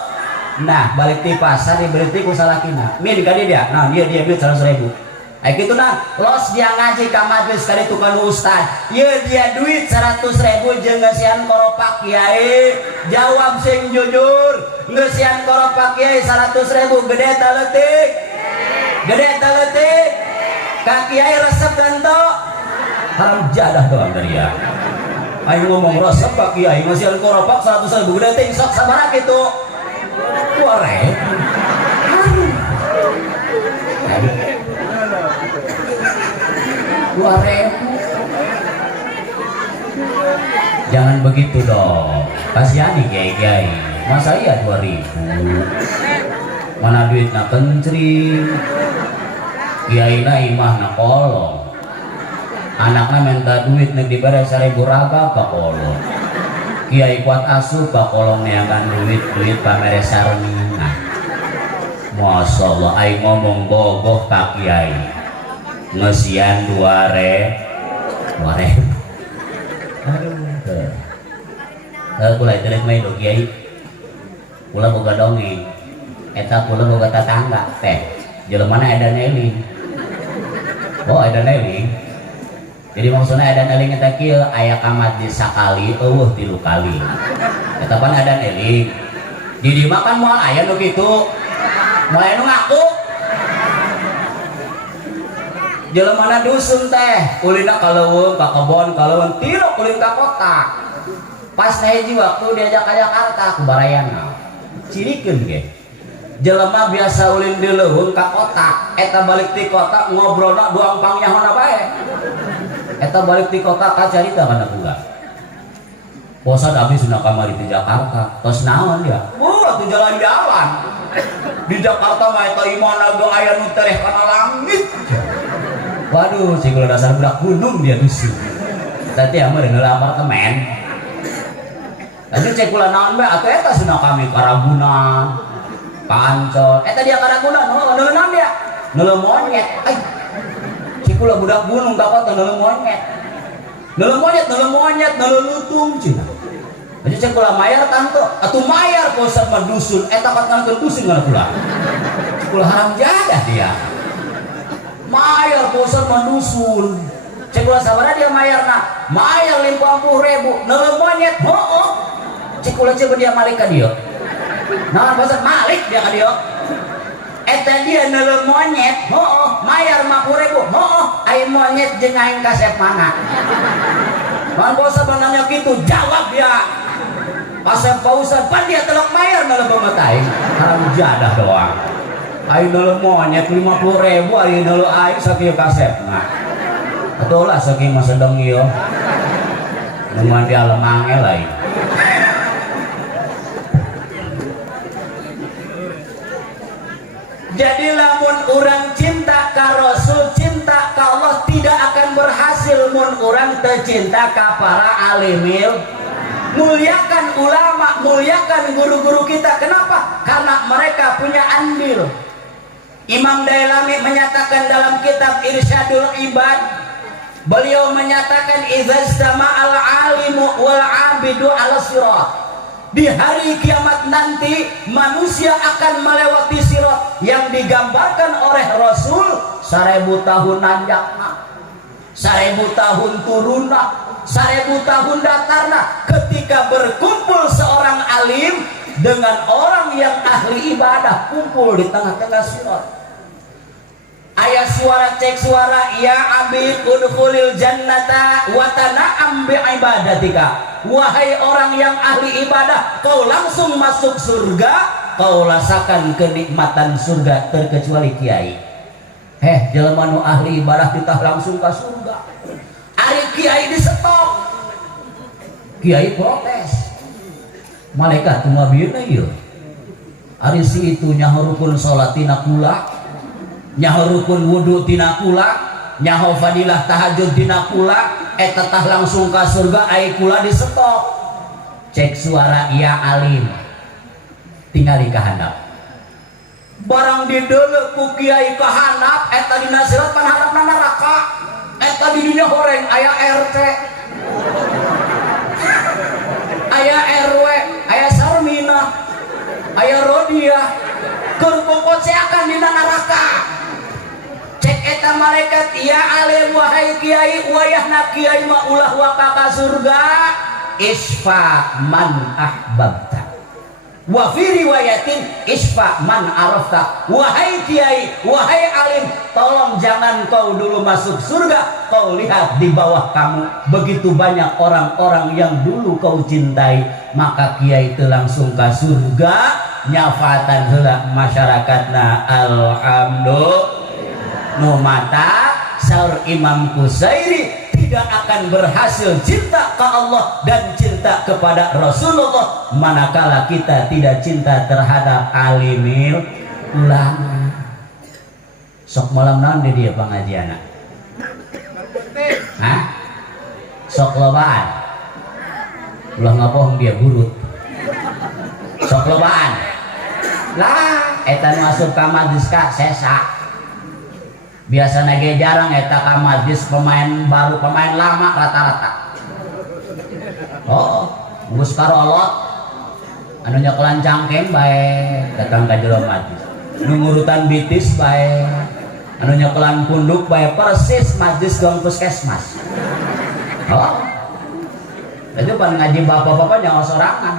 Nah balik di pasar diberi ku salakina min ka dia. Nah dia duit 100.000. Gitu nah los dia ngaji ka majelis kali tukang ustad. Ieu dia duit 100.000 jeung ngeusian koropak kiai. Jawab sing jujur. Ngeusian koropak kiai 100.000 gede ta leutik? Gede ta leutik? Ka kiai resep ganto. Haram jadah doang dari ya. Ayo ngomong resep ka kiai ngeusian koropak 100.000 gede teh sok sabaraha kitu? Korek. Jangan begitu dong. Kasihani kiai-kiai. Masa iya 2.000? Mana duitna kencring. Kiai na imah na kolong. Anaknya minta duit nek dibere 1.000 raga ka kolong. Kiai kuat asup ka kolong neangan duit pamere sarmina. Masya Allah, aing ngomong bogoh ka kiai. Ngesian 2.000. Aduh. Kula itu main do kiai. Kula boga dongeng. Eta kula boga tetangga teh. Jelemana edan eling. Oh edan eling. Jadi maksudnya edan eling eta kieu aya ka majlis sakali eueuh 3 kali. Eta pan edan eling. Di dieu mah kan moal aya nu kitu. Moal aya nu ngaku. Jelemana dusun teh ulina ka leuweung ka kebon ka leuweung tilu ulin ka kota. Pas hiji waktu diajak ke Jakarta kubarayana cirikeun ge jelema biasa ulin di leuweung ka kota eta balik ti kota ngobrolna doang pangyahona bae eta balik ti kota ka carita kana buga posan abdi sudah kamari di Jakarta tos naon dia atuh jalan-jalan di Jakarta mah eta imana ge aya nu tereh kana langit waduh cik dasar budak gunung dia dusu tadi amar ngeula apartemen tadi cek kula naon bae atuh eta sudah kami ka Ragunan ka Ancol eta dia ka Ragunan neuleuh naon dia neuleuh monyet ai cek kula budak gunung ka kota neuleuh monyet neuleuh lutung cenah jadi cek kula mayar tanto atuh mayar posan mah dusun eta katangkeun dusun ngaran kula cek kula haram jadah dia mayar posan mah dusun cek kula sabaraha dia mayarna mayar 50.000 neuleuh monyet heuh cek kula coba dia malik ka dieu naon bahasa malik dia ka dieu eta dia neuleuh monyet heuh mayar 50.000 heuh aya monyet jeung aing kasep mana pan bosa nanya kitu jawab dia kasep pausan pan dia telok mayar neuleuh pemetaing haram jadah doang aing neuleuh monyet 50.000 ari neuleuh aing sakieu kasepna atuh lah saking mah sedeng ieu mun dia lemangel lain jadi lamun orang cinta ka Rasul cinta ka Allah tidak akan berhasil mun orang tercinta ka para alimil muliakan ulama muliakan guru-guru kita kenapa karena mereka punya andil Imam Dailami menyatakan dalam kitab Irsyadul Ibad beliau menyatakan idzastama al-alimu wal 'abidu ala sirat di hari kiamat nanti manusia akan melewati sirat yang digambarkan oleh Rasul 1000 tahun nanjakna 1000 tahun turunna 1000 tahun datarna ketika berkumpul seorang alim dengan orang yang ahli ibadah kumpul di tengah-tengah sirat aya suara cek suara ya abid udkhulil jannata wa tana'am bi ibadatika wahai orang yang ahli ibadah kau langsung masuk surga kau rasakan kenikmatan surga terkecuali kiai jelema nu ahli ibadah kita langsung ke surga ari kiai di stop kiai protes malaikat kumaha bieuna ieu ari si itu nyaho rukun salat tina kula nyaho rukun wudu tina kula nyaho fadilah tahajud tina kula eta tah langsung ka surga ai kula di stop cek suara iya alim tingali ka handap barang dideuleuh ku kiai ka handap eta dina sirat pan handapna neraka eta di dunia horeng aya RT aya RW aya Sarmina aya Rodia keur pokoknya dina neraka cek eta malaikat ya alim wahai kiai wayahna kiai mah ulah waka ka surga isfa man ahbabta wa fi riwayatin isfa man arafta wahai kiai wahai alim tolong jangan kau dulu masuk surga kau lihat di bawah kamu begitu banyak orang-orang yang dulu kau cintai maka kiai itu langsung ke surga nyafatan heula masyarakatna alhamdulillah no mata saur Imam Qusairi tidak akan berhasil cinta ke Allah dan cinta kepada Rasulullah manakala kita tidak cinta terhadap alimil ulama sok malam naon di dia pengajian hah sok lobaan ulah ngapohong dia burut sok lobaan lah eta masuk ka majlis ka sesa biasa nage jarang eta ka majlis pemain baru pemain lama rata-rata oh geus karolot anu nyokelan cangkeng bae datang ka jero majlis nu ngurutan bitis bae anu nyokelan punduk bae persis majlis gong puskesmas oh itu pan ngaji bapak-bapak nyawa sorangan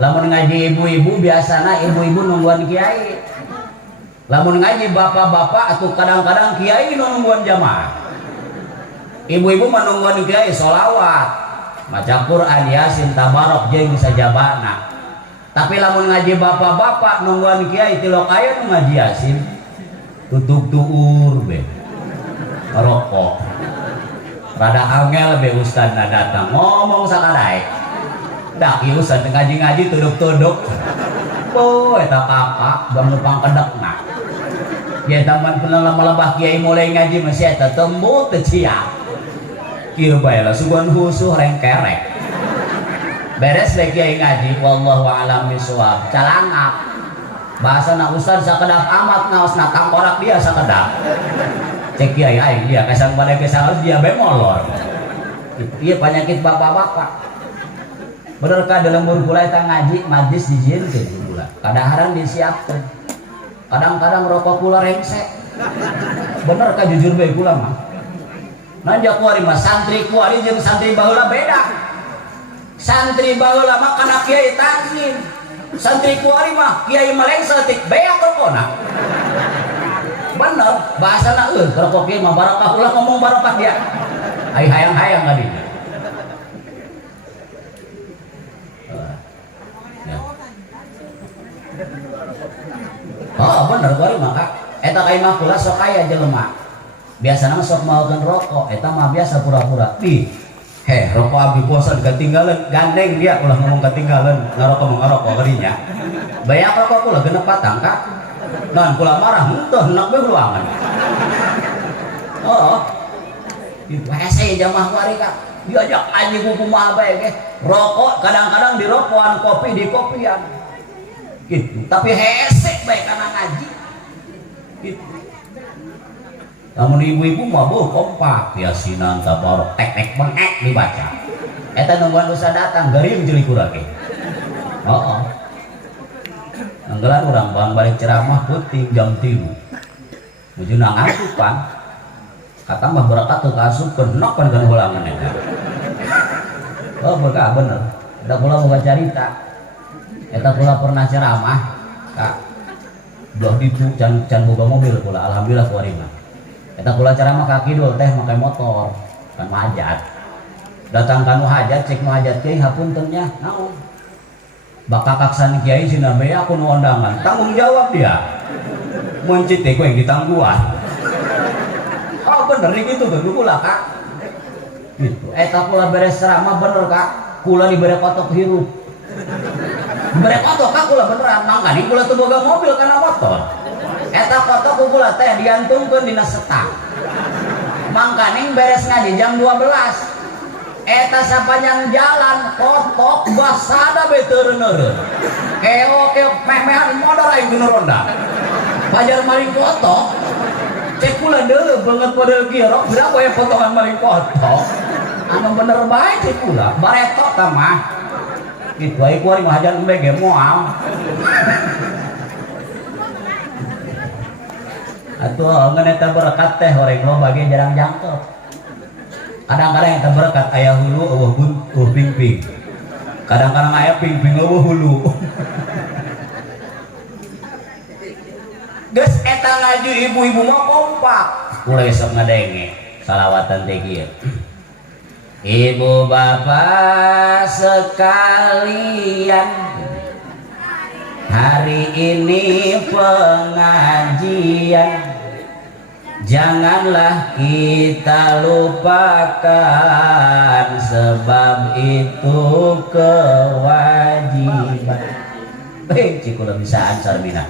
lamun ngaji ibu-ibu biasana ibu-ibu nungguan kiai lamun ngaji bapak-bapak atau kadang-kadang kiai nungguan jamaah ibu-ibu menungguan kiai sholawat maca Quran Yasin tabarok jeung sajabana. Tapi lamun ngaji bapak-bapak nungguan kiai tilok aya nu ngaji Yasin tutup tuur be rokok rada angel be ustadna datang ngomong sakadae dak ieu ustad ngaji-ngaji tuduk-tuduk oh eta kakak bang lupang kedekna ya taman pernah lama-lama kiai mulai ngaji masih eta tembut teu cia kieu bae lah sugan husuh rengkerek beres deh kiai ngaji wallahu a'lam bishawab calangap bahasa na ustad sakedap amat ngaosna tangkorak dia sakedap cek kiai aing dia kasang pada kesalahan dia bemolor iya penyakit bapak-bapak benerkah dalam burgula eta ngaji majlis dijieunkeun burgula kadaharan disiapkeun kadang-kadang rokok kula rengsek benerkah jujur bae kula mah nanja kuari mah santri kuari jeung santri baheula beda santri baheula mah kana kiai tanzim santri kuari mah kiai meleng seletik beak rokona bener bahasana rokok kiai mah barokah ulah ngomong barokah dia ai hayang-hayang tadi ya. Oh bener kuari mah kak eta kai mah kula sok aya jelema biasana mah sok maokeun rokok eta mah biasa pura-pura rokok abdi puasa ketinggalan gandeng dia ulah ngomong ketinggalan ngarokok kadinya banyak rokok kula genep patang kak dan kula marah henteu hendak bae ruangan itu hese jamaah kuari kak diajak aji kuku mah bae ge rokok kadang-kadang di rokokan kopi di kopian gitu tapi hese bae kana ngaji gitu. Namun ibu-ibu mah kompak Yasinan tabarok tek-tek bengek dibaca eta nungguan usaha datang garim jeung kurake anggelan urang bang balik ceramah puting jam 3 menuju ngantukan kata mah berangkat teu kaasupkeun nok kan ulangan eta berkah bener da kula boga carita eta kula pernah ceramah kak doh ditu can boga mobil kula alhamdulillah kuari mah eta kula ceramah kaki dul teh make motor kan hajat datang kanu hajat cek nu hajat kiai hapuntennya naon bakakaksan kiai cenah bae aku nu undangan tanggung jawab dia mun cite kowe ditangguhan bener gitu tuh kula kak gitu eta kula beres ceramah bener kak kula dibere kotok hirup dibere kotok kak kula beneran mangkani kula teu boga mobil kana motor eta foto kula teh diantungkeun dina setang mangkaning beres ngaji jam 12 eta sapanjang jalan kotok basada bae teu reuneureuh keok meh-mehan modal aing teu ronda pajar maling kotok cek kula deuleu banget model kieu rok berapa ya potongan maling kotok anu bener bae cek kula baretok tah mah kitu aya kuari mah hajan embe ge moal atuh ngan eta berkat teh horeng loba ge jarang jangkep kadang-kadang eta berkat aya hulu eueuh ping-ping kadang-kadang aya ping-ping eueuh hulu geus eta ngaji ibu-ibu mah kompak mulai sok ngadenge salawatan teh kieu ibu bapak sekalian hari ini pengajian janganlah kita lupakan sebab itu kewajiban cikulah bisa ansar mina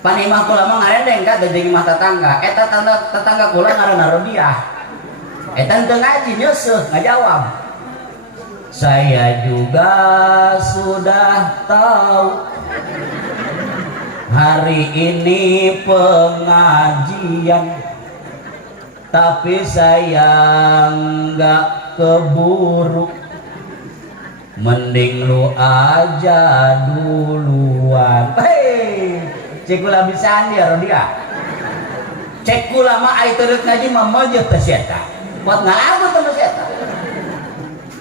panimah kula mah ngarendeng ka jeung imah tetangga eta tetangga kula ngaranna Rodiah eta teu ngaji nyeuseut ngajawab saya juga sudah tahu hari ini pengajian tapi saya enggak keburu mending lu aja duluan cek kula bisaan dia Rodia cek kula mah ai teureut ngaji mah meujeut teh eta buat ngalamun teh eta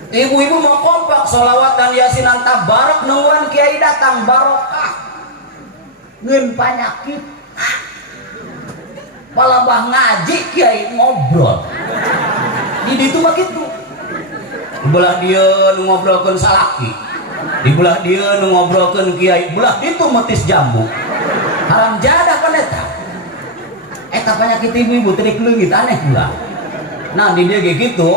ibu-ibu mau kompak sholawat dan yasinan tabarak nungguan kiai datang barokah ngeun panyakit palabah ngaji kiai ngobrol di ditu mah kitu belah dia ngobrolkan salaki, di belah dia ngobrolkan kiai, belah itu metis jambu haram jadah kan eta penyakit ibu-ibu trik leungit aneh pula. Nah di dia kayak gitu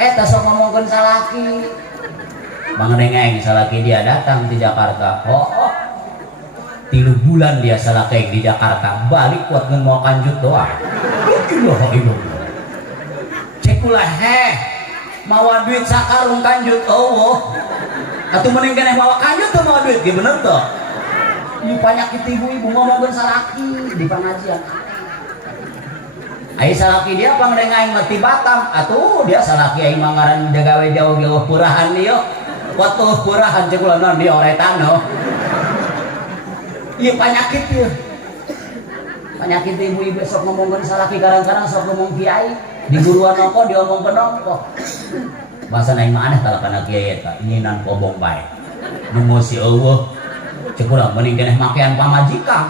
eta sok ngomongkan salaki Bang Rengeng salaki dia datang di Jakarta 3 bulan dia salaki di Jakarta balik kuat ngen mau kanjut doang cek ulah mawa duit sakarung kanjut atau mending keneh mawa kanjut tuh mawa duit gitu bener tuh ini penyakit ibu-ibu ngomongin salaki di pengajian ai salaki dia pangrengaing mati Batam atuh dia salaki ai mangaran jagawe jauh-jauh purahan dia waktu purahan cek ulah non dia oretano iya penyakit dia penyakit ibu-ibu sok ngomongin salaki kadang-kadang sok ngomong kiai di guruan noko dia ngomong penoko bahasa naik maneh kalau kana kiai eta nyinan kobong bae nunggu si eueuh cek urang mending keneh makean pamajikan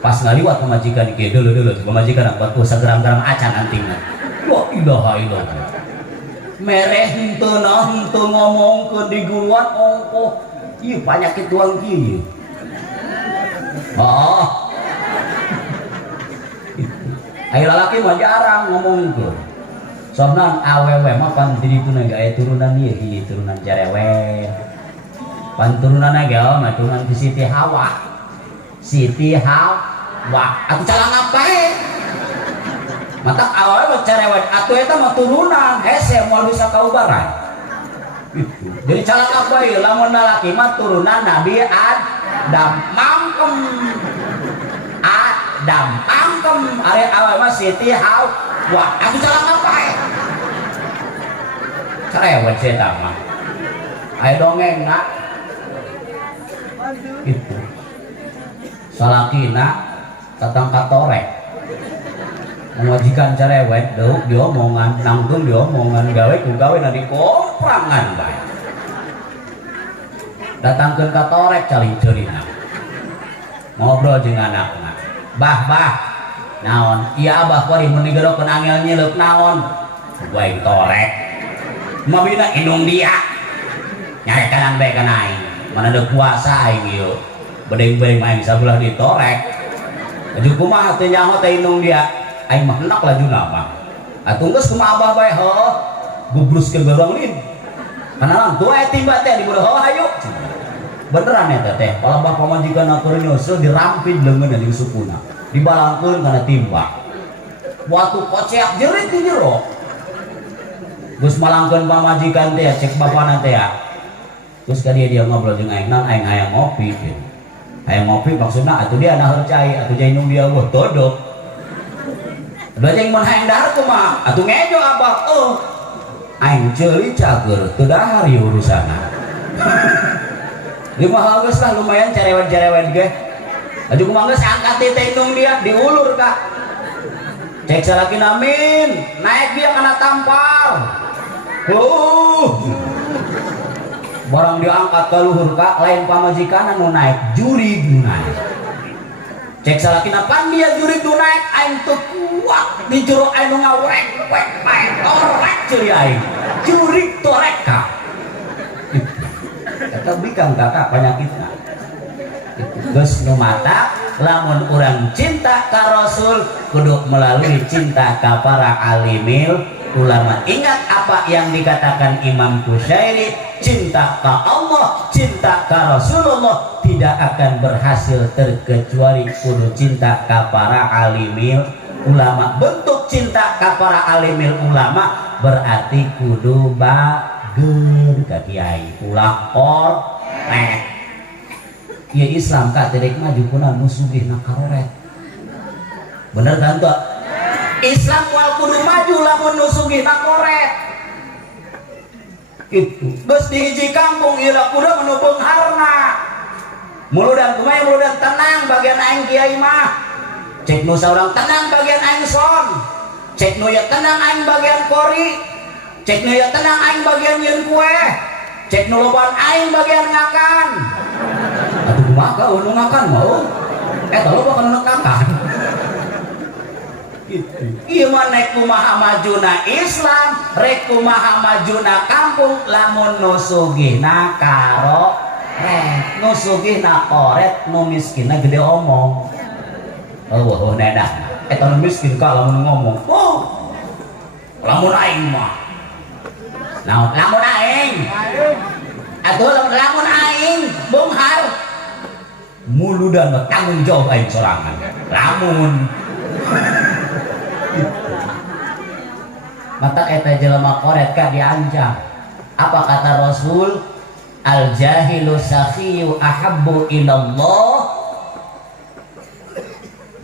pas ngaliwat pamajikan kieu deuleu pamajikan waktu sageram-geram acan antingna la ilaha illallah mereh henteu ngomongkeun di guruan ongkoh ieu penyakit tuang kieu ai lalaki mah jarang ngomongkeun sobna awewe mah pan diripuna ge aya turunan ieu hi turunan cerewet pan turunanna ge mah turunan ti Siti Hawa atuh calang apae matak awewe mah cerewet atuh eta mah turunan hese moal bisa kaubaran gitu jadi calang apae lamun lalaki mah turunan Nabi Adam mangkem are awewe mah Siti Hawa atuh calang apae cerewet saya mah ayo dongeng nak itu salakina tatang katorek mengajikan cerewet deuk diomongan nangtung diomongan gawe ku gawe na dikomprangan bae datangkeun katorek caling-celina ngobrol jeung anakna bah naon iya abah kuari mun digerokeun angel nyeuleuk naon bae torek mabina indung dia nyari kanan bae kana aing mana ada puasa aing ieu bedeng-bedeng aing sabelah ditorek aju kumaha teh nyaho teh indung dia aing mah hendak lajuna mah atuh geus kumaha abah bae heuh gubruskeun barang lin kana tua aya timba teh di buruh heuh hayu beneran eta teh kalau bapak majikan atur nyusul dirampid leungeun jeung sukuna dibalangkeun kana timba waktu koceak jerit di jero geus malangkeun pamajikan teh cek bapana teh terus ka dia ngobrol jeung aing naon aing hayang ngopi gitu. Hayang ngopi maksudna atuh dia na harcai atuh jai nung dia weuh todok da jeung mun hayang dahar kumaha atuh ngejo abah aing ceuli cager teu dahar ieu urusanna lima hal geus lah lumayan cerewet-cerewet ge aju kumaha geus angkat teh nung dia diulur ka cek salaki namin naik dia kana tampar barang diangkat ke luhur kak lain pamajikan nu naik jurig nu naik cek salakina pan dia jurig nu naik aing teu kuat di jero aing nu ngawek bae torek ceuri aing jurig torek ka eta bikang kakak penyakitna geus nu mata lamun urang cinta ka Rasul kudu melalui cinta ka para alimil ulama. Ingat apa yang dikatakan Imam Kusyairi, cinta ka Allah, cinta ka Rasulullah tidak akan berhasil terkecuali kudu cinta ka para alimil ulama. Bentuk cinta ka para alimil ulama berarti kudu bager ka kiai ulah ya Islam ka terek maju kuna musugih na karoret bener kan tuh Islam wal kudu maju lamun nusugih na koret gitu geus di hiji kampung ieu kudu menumpung harna muludan kumaha muludan tenang bagian aing kiai mah cek nu saurang tenang bagian aing son cek nu ya tenang aing bagian kori cek nu ya tenang aing bagian nyeun kue cek nu lobaan aing bagian ngakan atuh kumaha ka nu ngakan mau eta loba kana ngakan gitu Ieu mah nek kumaha majuna Islam, rek kumaha majuna kampung, lamun nu sugihna karo rek, nu sugihna koret, nu miskinna gede omong. Oh nedah, eta nu miskin ka lamun ngomong. Oh. Lamun aing mah. Nah, lamun aing. Atuh lamun aing bunghar. Muludan tanggung jawab aing sorangan. Lamun mata eta jelema koret ka diancam. Apa kata Rasul? Al jahilu sakhiyu ahabbu ilallah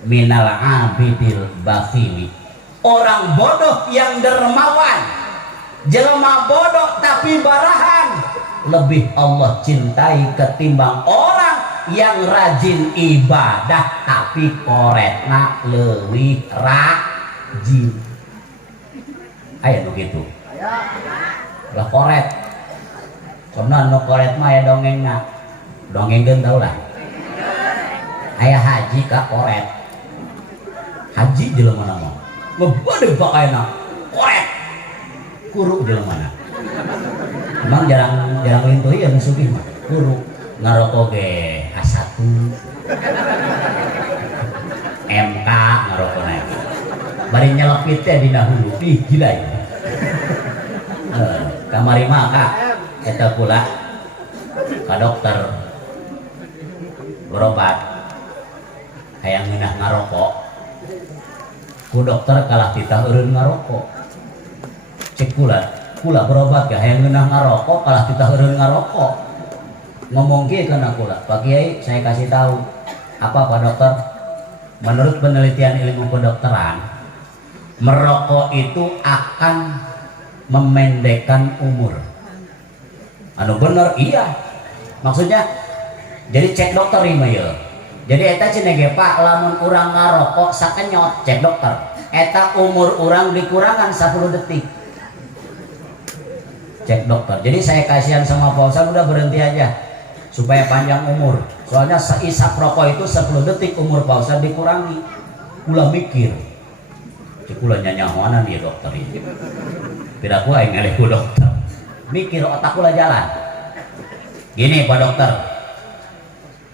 minal abidil bakhili. Orang bodoh yang dermawan, jelema bodoh tapi barahan, lebih Allah cintai ketimbang orang yang rajin ibadah tapi koretna leuwih rajin. Aya nu kitu. Lah koret. Soalna nu koret mah aya dongengna. Dongengkeun tau lah. Aya haji ka koret. Haji jelema mah ngebade pakaina koret. Kuru jelema mah. Emang jarang lintuh ya nu sugih mah. Kuru ngaroko ge A1. MK ngarokona. Bari nyelepit teh dina hulu. Ih gila ya. Kamari mah Kak eta pula ka dokter berobat hayang ngeunah ngarokok ku dokter kalah titah eureun ngarokok cek kula berobat ya hayang ngeunah ngarokok kalah titah eureun ngarokok ngomong kieu kana kula Pak Kiai saya kasih tahu apa Pak Dokter menurut penelitian ilmu kedokteran merokok itu akan memendekkan umur. Anu bener iya. Maksudnya jadi cek dokter ieu ya. Jadi eta cenah ge Pak lamun urang ngarokok sakenyot cek dokter. Eta umur urang dikurangan 10 detik. Cek dokter. Jadi saya kasihan sama Pak Ustaz udah berhenti aja supaya panjang umur. Soalnya seisap rokok itu 10 detik umur Pak Ustaz dikurangi. Kula mikir. Cek kula nyanyahoanan ieu dokter ini. Tidak ku aing ngalih ku dokter. Mikir otak kula jalan. Gini Pak Dokter.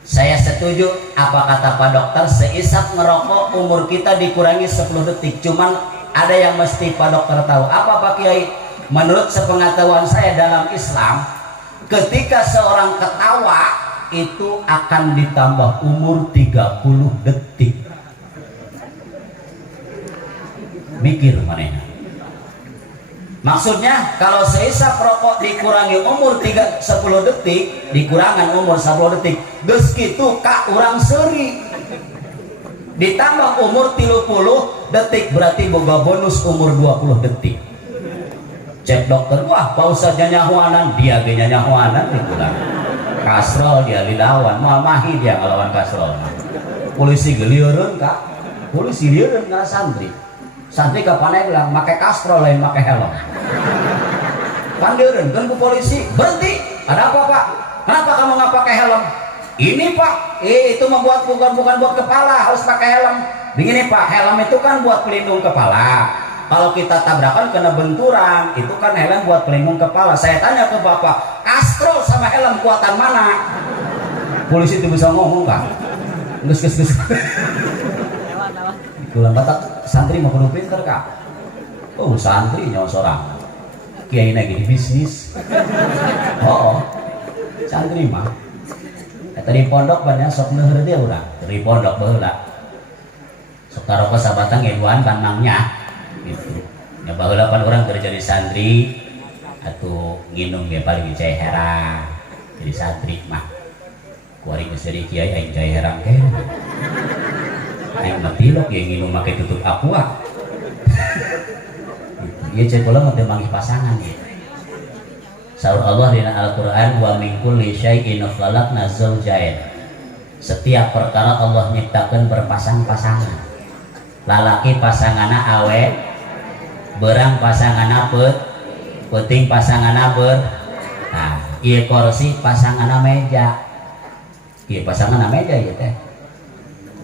Saya setuju apa kata Pak Dokter seisap ngerokok umur kita dikurangi 10 detik. Cuman ada yang mesti Pak Dokter tahu. Apa Pak Kiai? Menurut sepengetahuan saya dalam Islam, ketika seorang ketawa itu akan ditambah umur 30 detik. Mikir manehna. Maksudnya kalau seisap rokok dikurangi umur 10 detik, dikurangan umur 10 detik, geus kitu ka urang seuri. Ditambah umur 30 detik berarti boga bonus umur 20 detik. Cek dokter, wah Pak Ustaz nyanyahuanan, dia ge nyanyahuanan dikulang. Kasrol dia dilawan, mahi dia ngelawan kasrol. Polisi gelieureun Kak. Polisi lieureun ka santri. Santri kapannya bilang pakai kastrol lain pakai helm. Pandirin kan bu polisi berhenti. Ada apa Pak? Kenapa kamu nggak pakai helm? Ini Pak, itu membuat bukan buat kepala harus pakai helm. Begini Pak, helm itu kan buat pelindung kepala. Kalau kita tabrakan kena benturan, itu kan helm buat pelindung kepala. Saya tanya ke Bapak, kastrol sama helm kuatan mana? Polisi itu bisa ngomong Kak? Gus. Bulan Batak santri mau kudu pinter Kak. Oh santri nyawa seorang kiai lagi di bisnis. Oh santri mah tadi pondok banyak sok neuheur dia udah dari pondok baheula sok taroko sabatang ngeduan kan mangnya gitu nya baheula pan urang kerja di santri atuh nginum ge paling cai herang jadi santri mah kuari geus jadi kiai aing cai herang ke aing matilok ya nginum make tutup aqua. Ieu cek kula mah teu manggih pasangan ya. Saur Allah dina Al-Qur'an wa min kulli syai'in khalaqna zawjayn. Setiap perkara Allah nyiptakeun berpasang-pasangan. Lalaki pasanganna awe, beurang pasanganna peuting pasanganna beur. Nah, ieu kursi pasanganna meja. Ieu pasanganna meja ieu teh.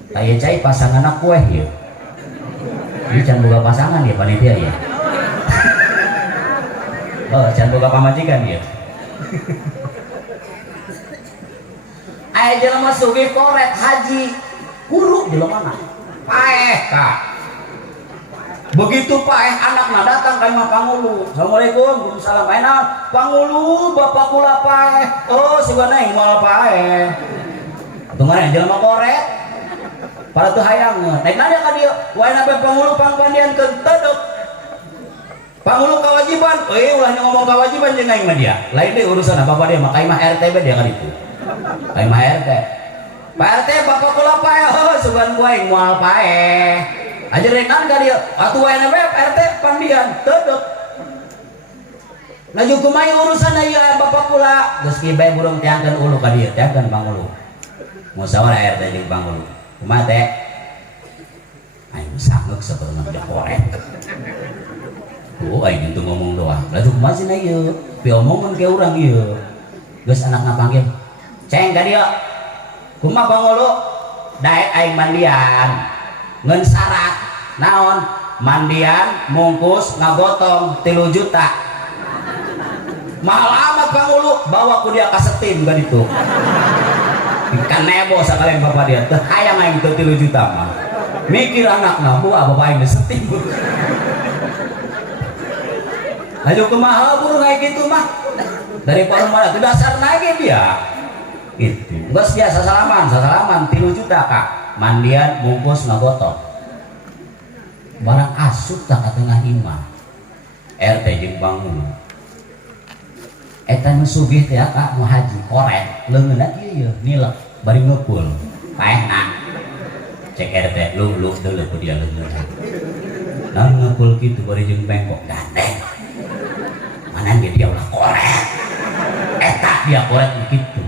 Taya cai pasangan kue ya Ini can boga pasangan ya panitia ya. Oh, can boga pamajikan ya. Aya jelema sugih koret haji guru jelema mana? Paeh Kak. Begitu paeh anakna datang ka Imam Pangulu. Assalamualaikum, Waalaikumsalam. Enak Pangulu bapak kula paeh. Oh, sugana yang moal paeh. Tungguan jelema koret. Para tuh hayang naik nanya ka dieu. Wae nabe Pangulu pangpandian keun teduk. Pangulu kewajiban. Ulah ngomong kewajiban jeung aing mah dia. Lain deui urusan apa dia mah mah RT be dia ka ditu. Mah RT. Pak RT bapak kula paeh. Oh, sugan gua yang moal paeh. Aja rekan ka dieu. Atuh wae nabe RT pandian teduk. Laju kumaha urusan ieu bapak kula. Geus kieu bae burung tiangkeun ulu ka dieu, tiangkeun Pangulu. Musyawarah RT jeung Pangulu. Kumaha teh? Aing sanggeuk sabeuna teh korek. Oh, aing itu ngomong doang. Lalu kumaha cenah ieu? Piomongan ke urang ieu. Geus anakna panggil. Ceng ka dieu. Kumaha Pangulu? Daek aing mandian. Ngeun syarat. Naon? Mandian mungkus ngagotong 3 juta. Mahal amat Pangulu, bawa ku dia ka setim kan itu. Ikan nebo sekalian bapak dia teh hayang aing teu 3 juta mah mikir anakna buah bapak aing setim ayo kumaha burung kayak gitu mah dari mana teu dasar lagi dia itu geus biasa salaman 3 juta Kak mandian bungkus ngagotong barang asup tak ka tengah imah RT jeung Pangulu eta nu sugih teh Kak nu haji korek leungeunna kieu nilek bari ngepul paehna cek RT lu deuleu ku dia leungeunna nah ngepul kitu bari jeung bengkok gandeng mana dia ulah korek eta dia korek kitu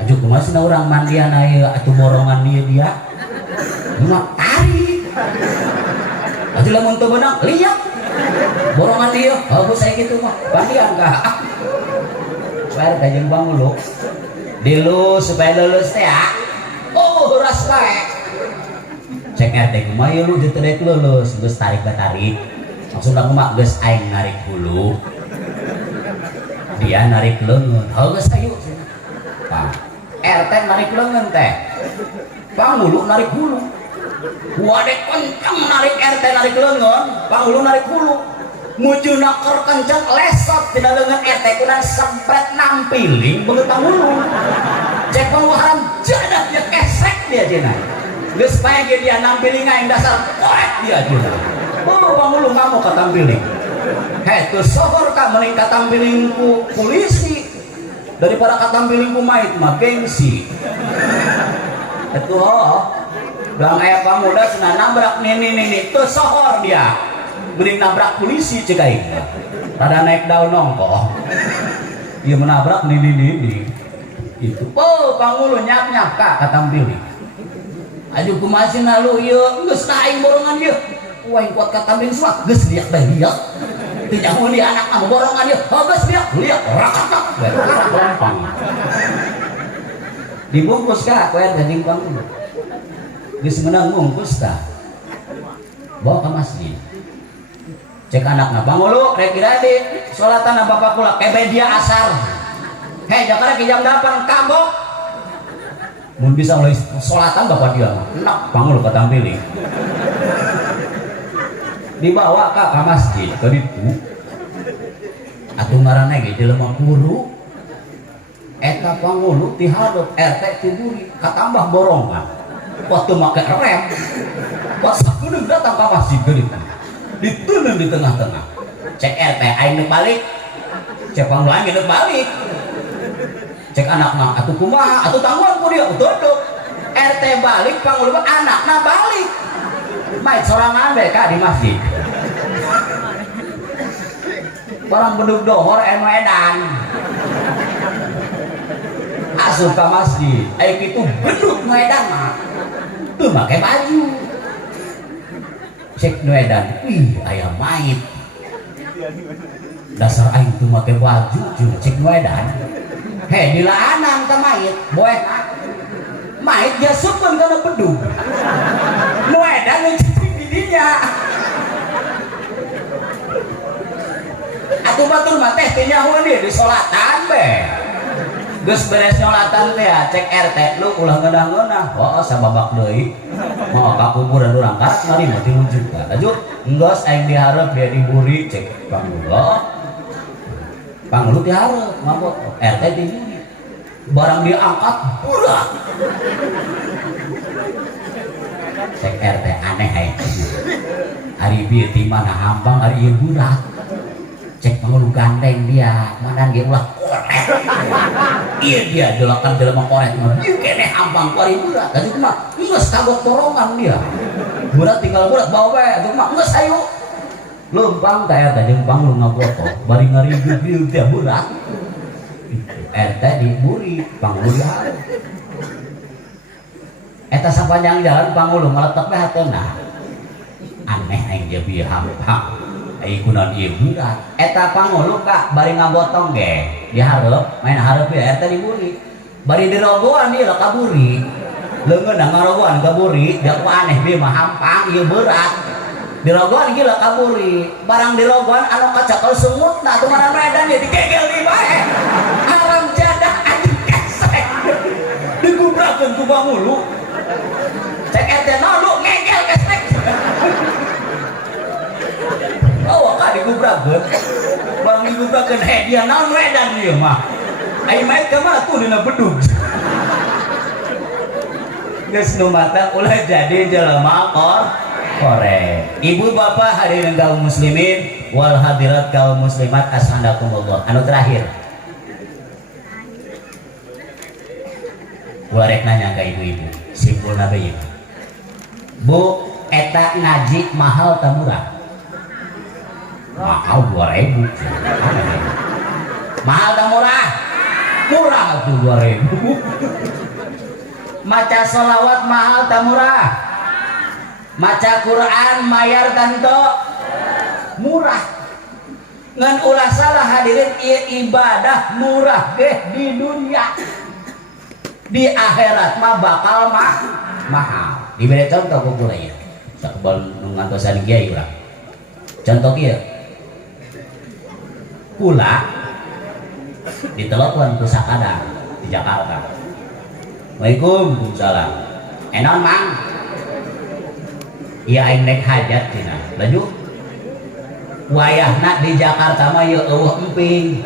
aju kumaha cenah urang mandian ieu atuh borongan ieu dia mah tarik aju lamun teu beunang liak borongan ieu bagus saya kitu mah pandian Kak supaya kajeng Pangulu dilus supaya lulus teh ya oh ras bae cek RT kumaha ieu lu teu teu lulus geus tarik maksud aku mah geus aing narik hulu dia narik leungeun geus ayo Pak RT narik leungeun teh Pangulu narik hulu wadek kenceng narik RT narik leungeun Pangulu narik hulu mujuna keur kenceng lesot tina leungeun RT kunaon sempret nampiling beungeut Pangulu cek penguharan jadah dia kesek dia cenah geus pae ge dia nampiling aing dasar korek dia cenah oh Pangulu ngamo ka tampiling teu sohor ka mending ka tampiling ku polisi daripada ka tampiling ku mait mah gengsi eta belang aya pamuda cenah nabrak nini teu sohor dia mending nabrak polisi cek aing pada naik daun nongko ieu menabrak nini itu oh Pangulu nyap Kak katampili aju kumaha cenah lu ieu geus ka aing borongan ieu aing kuat katampili suat geus liak bae liak teu jangan di anak mah borongan ieu geus liak rakatak gampang dibungkus Kak koe gandeng Pangulu geus meunang bungkus tah bawa ka masjid cek anakna Pangulu rek iradi salatan bapak kula kebe dia asar jakara ke jam 8 kagok mun bisa mulai salatan bapak dia enak Pangulu katampili dibawa ka masjid ke ditu atuh ngaranna ge jelema guru eta Pangulu ti hadap RT tiburi katambah borongan waktu make rem pas sakudeung datang ka masjid ke ditu dituneun di tengah-tengah cek RT aing neuk balik cek Pangulu aing neuk balik cek anakna atuh kumaha atuh tangguhan ku dia duduk RT balik Pangulu anakna balik main sorangan deh Kak di masjid barang bedug dohor edan asup ka masjid aya kitu bedug edan mah teu make baju cek nu edan ih aya mait dasar aing teu make baju cek nu edan dilaanan ka mait boe mait jasupkeun kana bedug nu edan cicing di dinya atuh batur mah teh teh nyaho di salatan be geus beres nyolatan teh cek RT lu ulah ngeunah-ngeunah oh sababak deui mau ka kuburan urang karat mari mah 3 juta lanjut enggeus aing dihareup dia diburi cek Pangulu dihareup mabot RT diburi barang diangkat burak cek RT aneh aing hari bieu ti mana hambang hari ieu budak cek Pangulu gandeng dia mana dia ulah korek iya dia delakan jelema korek mah ieu keneh hambang ku hari budak jadi mah geus kagok torongan dia budak tinggal budak bawa bae atuh mah geus ayo leumpang ka RT jeung Pangulu ngaboto bari ngarigeut teh budak RT diburi Pangulu dihareup eta sapanjang jalan Pangulu ngaletek we hateuna aneh aing dia bieu hampang ai kunaon ieu budak eta Pangulu ka bari ngabotong ge dihareup main hareup ya RT diburi bari dirogoan ieu kaburi leungeun ngarogoan kaburi da ku aneh bieu mah hampang ieu berat dirogoan gila kaburi barang dirogoan anu kacakel sungutna teu mana medan ya digegel di bae haram jadah anjing kesek digubrakeun ku Pangulu cek RT lu ngegel kesek oh ka digubrakeun barang digubrakeun dia naon medan ieu mah ai maet ka mah tuh dina bedug geus nu mata ulah jadi jelema korek. Ibu bapak hadirin kaum muslimin wal hadirat kaum muslimat ashandakumullah. Anu terakhir gua rek nanya ke ibu-ibu simpulna bae Bu eta ngaji mahal ta murah? Mahal 2000 mahal ta murah? Murah tuh 2000 maca sholawat mahal ta murah? Maca Quran mayar tanto murah ngan ulah salah hadirin ibadah murah ge di dunia di akhirat mah bakal mahal diberi contoh ku kula ieu sakebal nu ngantosan kiai urang contoh kieu kula ditelepon ku sakadang di Jakarta Waalaikumsalam enon mang iya aing naik hajat cina lanjut wayahna di Jakarta mah yeuh eueuh emping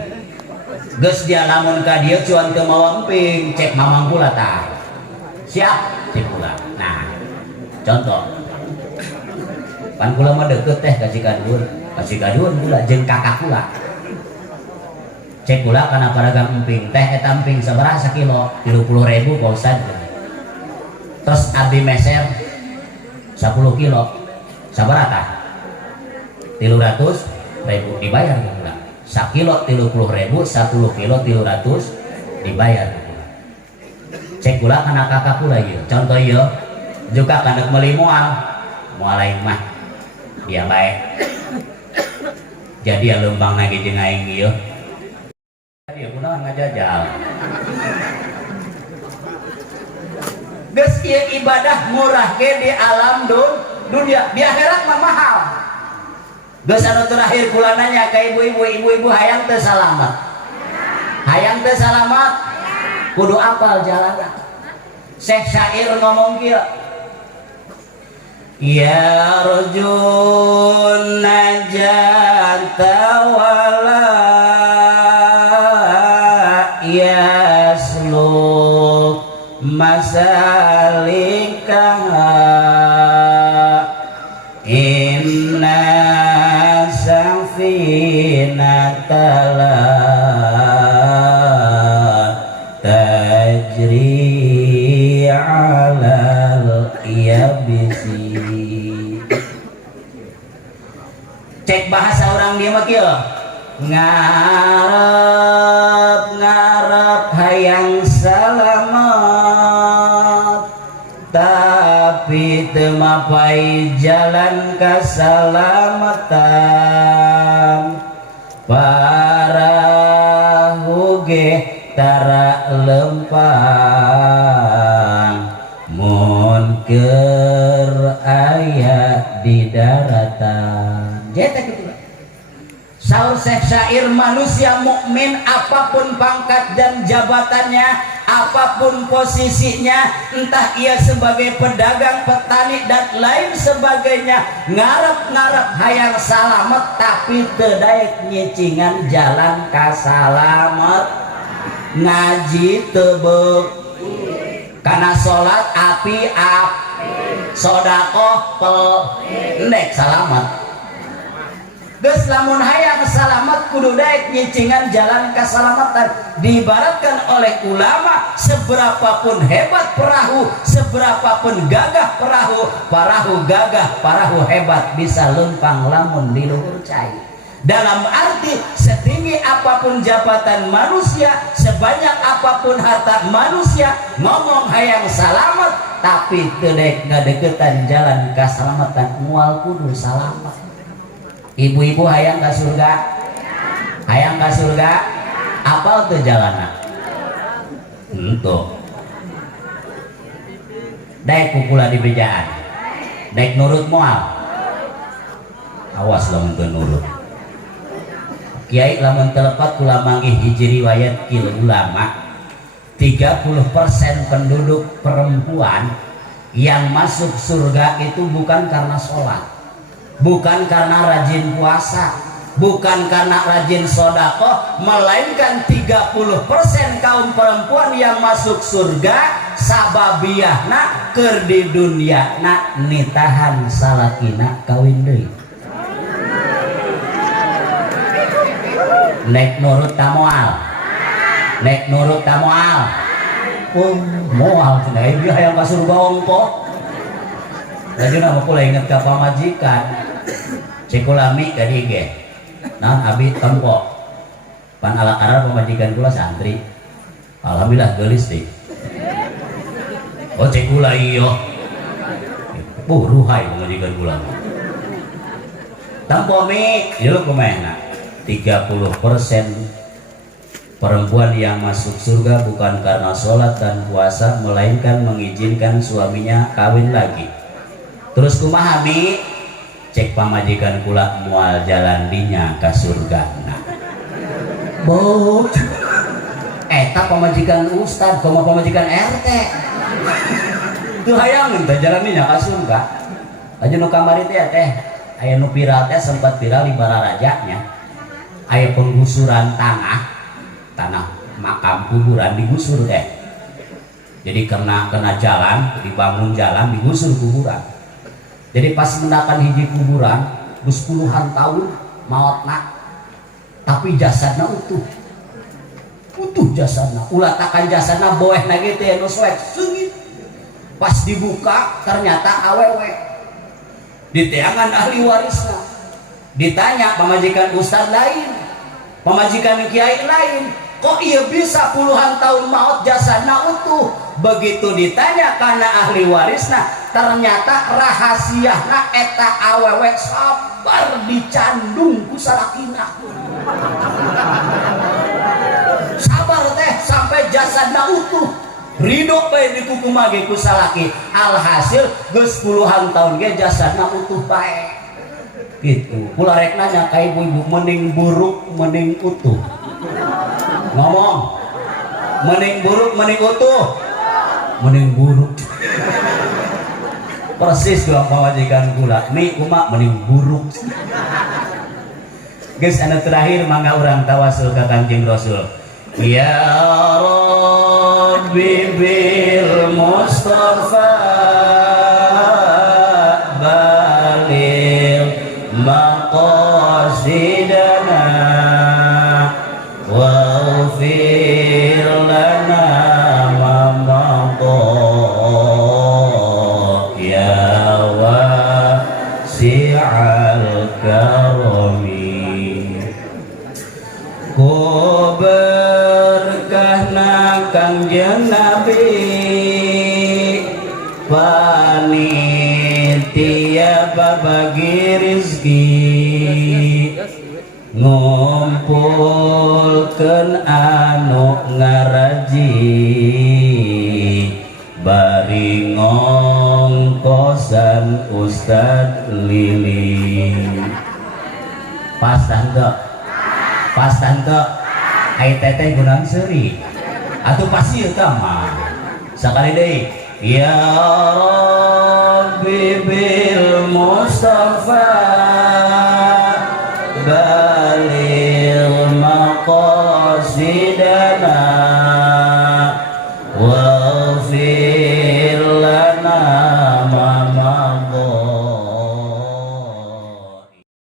geus dia lamun ka dieu cuan teu mawa emping cek mamang kula tah siap cek kula nah contoh pan kula mah deukeut teh ka Cikadun kula jeung kakak kula cek kula kana paragang emping teh eta emping sabaraha sakilo 30.000 Pak Ustad terus abdi meser 10 kilo sabarata 300.000 dibayar pula sakilo 30.000 10 kilo 300 dibayar pula cek pula kana kakak pula ieu contoh ieu juga kana meuli moal lain mah dia bae jadi leumbang lagi jeung aing ieu dia kunaon ngajajal geus ieu ibadah murah ge di alam dunia di akhirat mah mahal geus anu terakhir kula nanya ka ibu-ibu hayang teu salamet kudu apal jalanna Syekh syair ngomong kieu ya rajul najata wala yasluk masalikaha inna safinatala tajri alal yabisi cek bahasa orang dia mah kieu ngarep hayang salamet tapi teu mapai jalan kasalamatan parahu ge tara lempang mun keur aya di daratan jeta kitu saur Syekh syair, manusia mukmin apapun pangkat dan jabatannya, apapun posisinya, entah ia sebagai pedagang, petani dan lain sebagainya, ngarep-ngarep hayang salamet tapi teu daek nyicingan jalan ka salamet. Ngaji teu beuk kana salat api sodakoh pendek salamet. Geus lamun hayang salamet kudu daek nyicingan jalan keselamatan. Diibaratkan oleh ulama, seberapapun hebat perahu, seberapapun gagah perahu gagah, perahu hebat bisa lempang lamun di luhur cai. Dalam arti setinggi apapun jabatan manusia, sebanyak apapun harta manusia, ngomong hayang salamet tapi teu daek ngadeukeutan jalan keselamatan, moal kudu salamet. Ibu-ibu hayang ke surga? Hayang ke surga? Apal tuh jalanan? Tuh. Daek pukulan di bejaan. Daek nurut moal. Awas lamun teu nurut. Kiai lamun telepat kula manggih hiji riwayat kieu ulama. 30% penduduk perempuan yang masuk surga itu bukan karena sholat, bukan karena rajin puasa, bukan karena rajin sodako, melainkan 30% kaum perempuan yang masuk surga sababiyahna keur di dunyana nitahan salakina kawin deui. Nek nurut tamoal, nek nurut tamoal, moal cenah ieu hayang ka surga ongkoh. Lagi nama pula inget ke pamajikan cikulami kadi ge nah abi tempo pan ala karar pamajikan kula santri alhamdulillah geulis deh. Oh cikula iyo ruhai pamajikan kula tempo mi ieu kumehna 30% perempuan yang masuk surga bukan karena sholat dan puasa, melainkan mengizinkan suaminya kawin lagi. Terus kumaha mi? Cek pamajikan kula mual jalan dinya ka surga. Bot. Eta pamajikan ustad, koma pamajikan RT. Tuh hayang teh jalan dinya ka surga. Aja nu kamari teh aya nu viral teh sempat viral di Bararajanya. Aya penggusuran tanah makam kuburan digusur teh. Jadi kena jalan, dibangun jalan, digusur kuburan. Jadi pas mendakan hiji kuburan geus puluhan tahun maotna tapi jasadna utuh jasadna, ulatakan jasadna boehna ge teh anu soek seungit. Pas dibuka ternyata awewe diteangan ahli warisna. Ditanya pamajikan ustad lain, pamajikan kiai lain, kok iya bisa puluhan tahun maot jasadna utuh? Begitu ditanya karena ahli warisna, ternyata rahasiana eta awewe sabar dicandung ku salakina. Sabar teh sampai jasadna utuh. Ridho bae di kuku mage ku salaki. Alhasil geus puluhan tahun ge jasadna utuh bae. Gitu. Kula rek nanya ka ibu-ibu, mending buruk mending utuh? Ngomong. Mending buruk mending utuh? Mending buruk. Persis doang pamajikan kula mi kumak mending buruk. Guys, anu terakhir mangga urang tawasul ka Kanjeng Rasul. Ya Rabbi bil Mustafa balil maqasidana wa ufir lana ku berkahna Kangjeng Nabi panitia babagi rizki ngumpulkeun anu ngaraji bari ngongkosan Ustad Lili pas tangga pas tante ai teteh gunang seuri atuh pasti ieu mah sakali deui ya Rabbi bil Mustafa balil maqasidana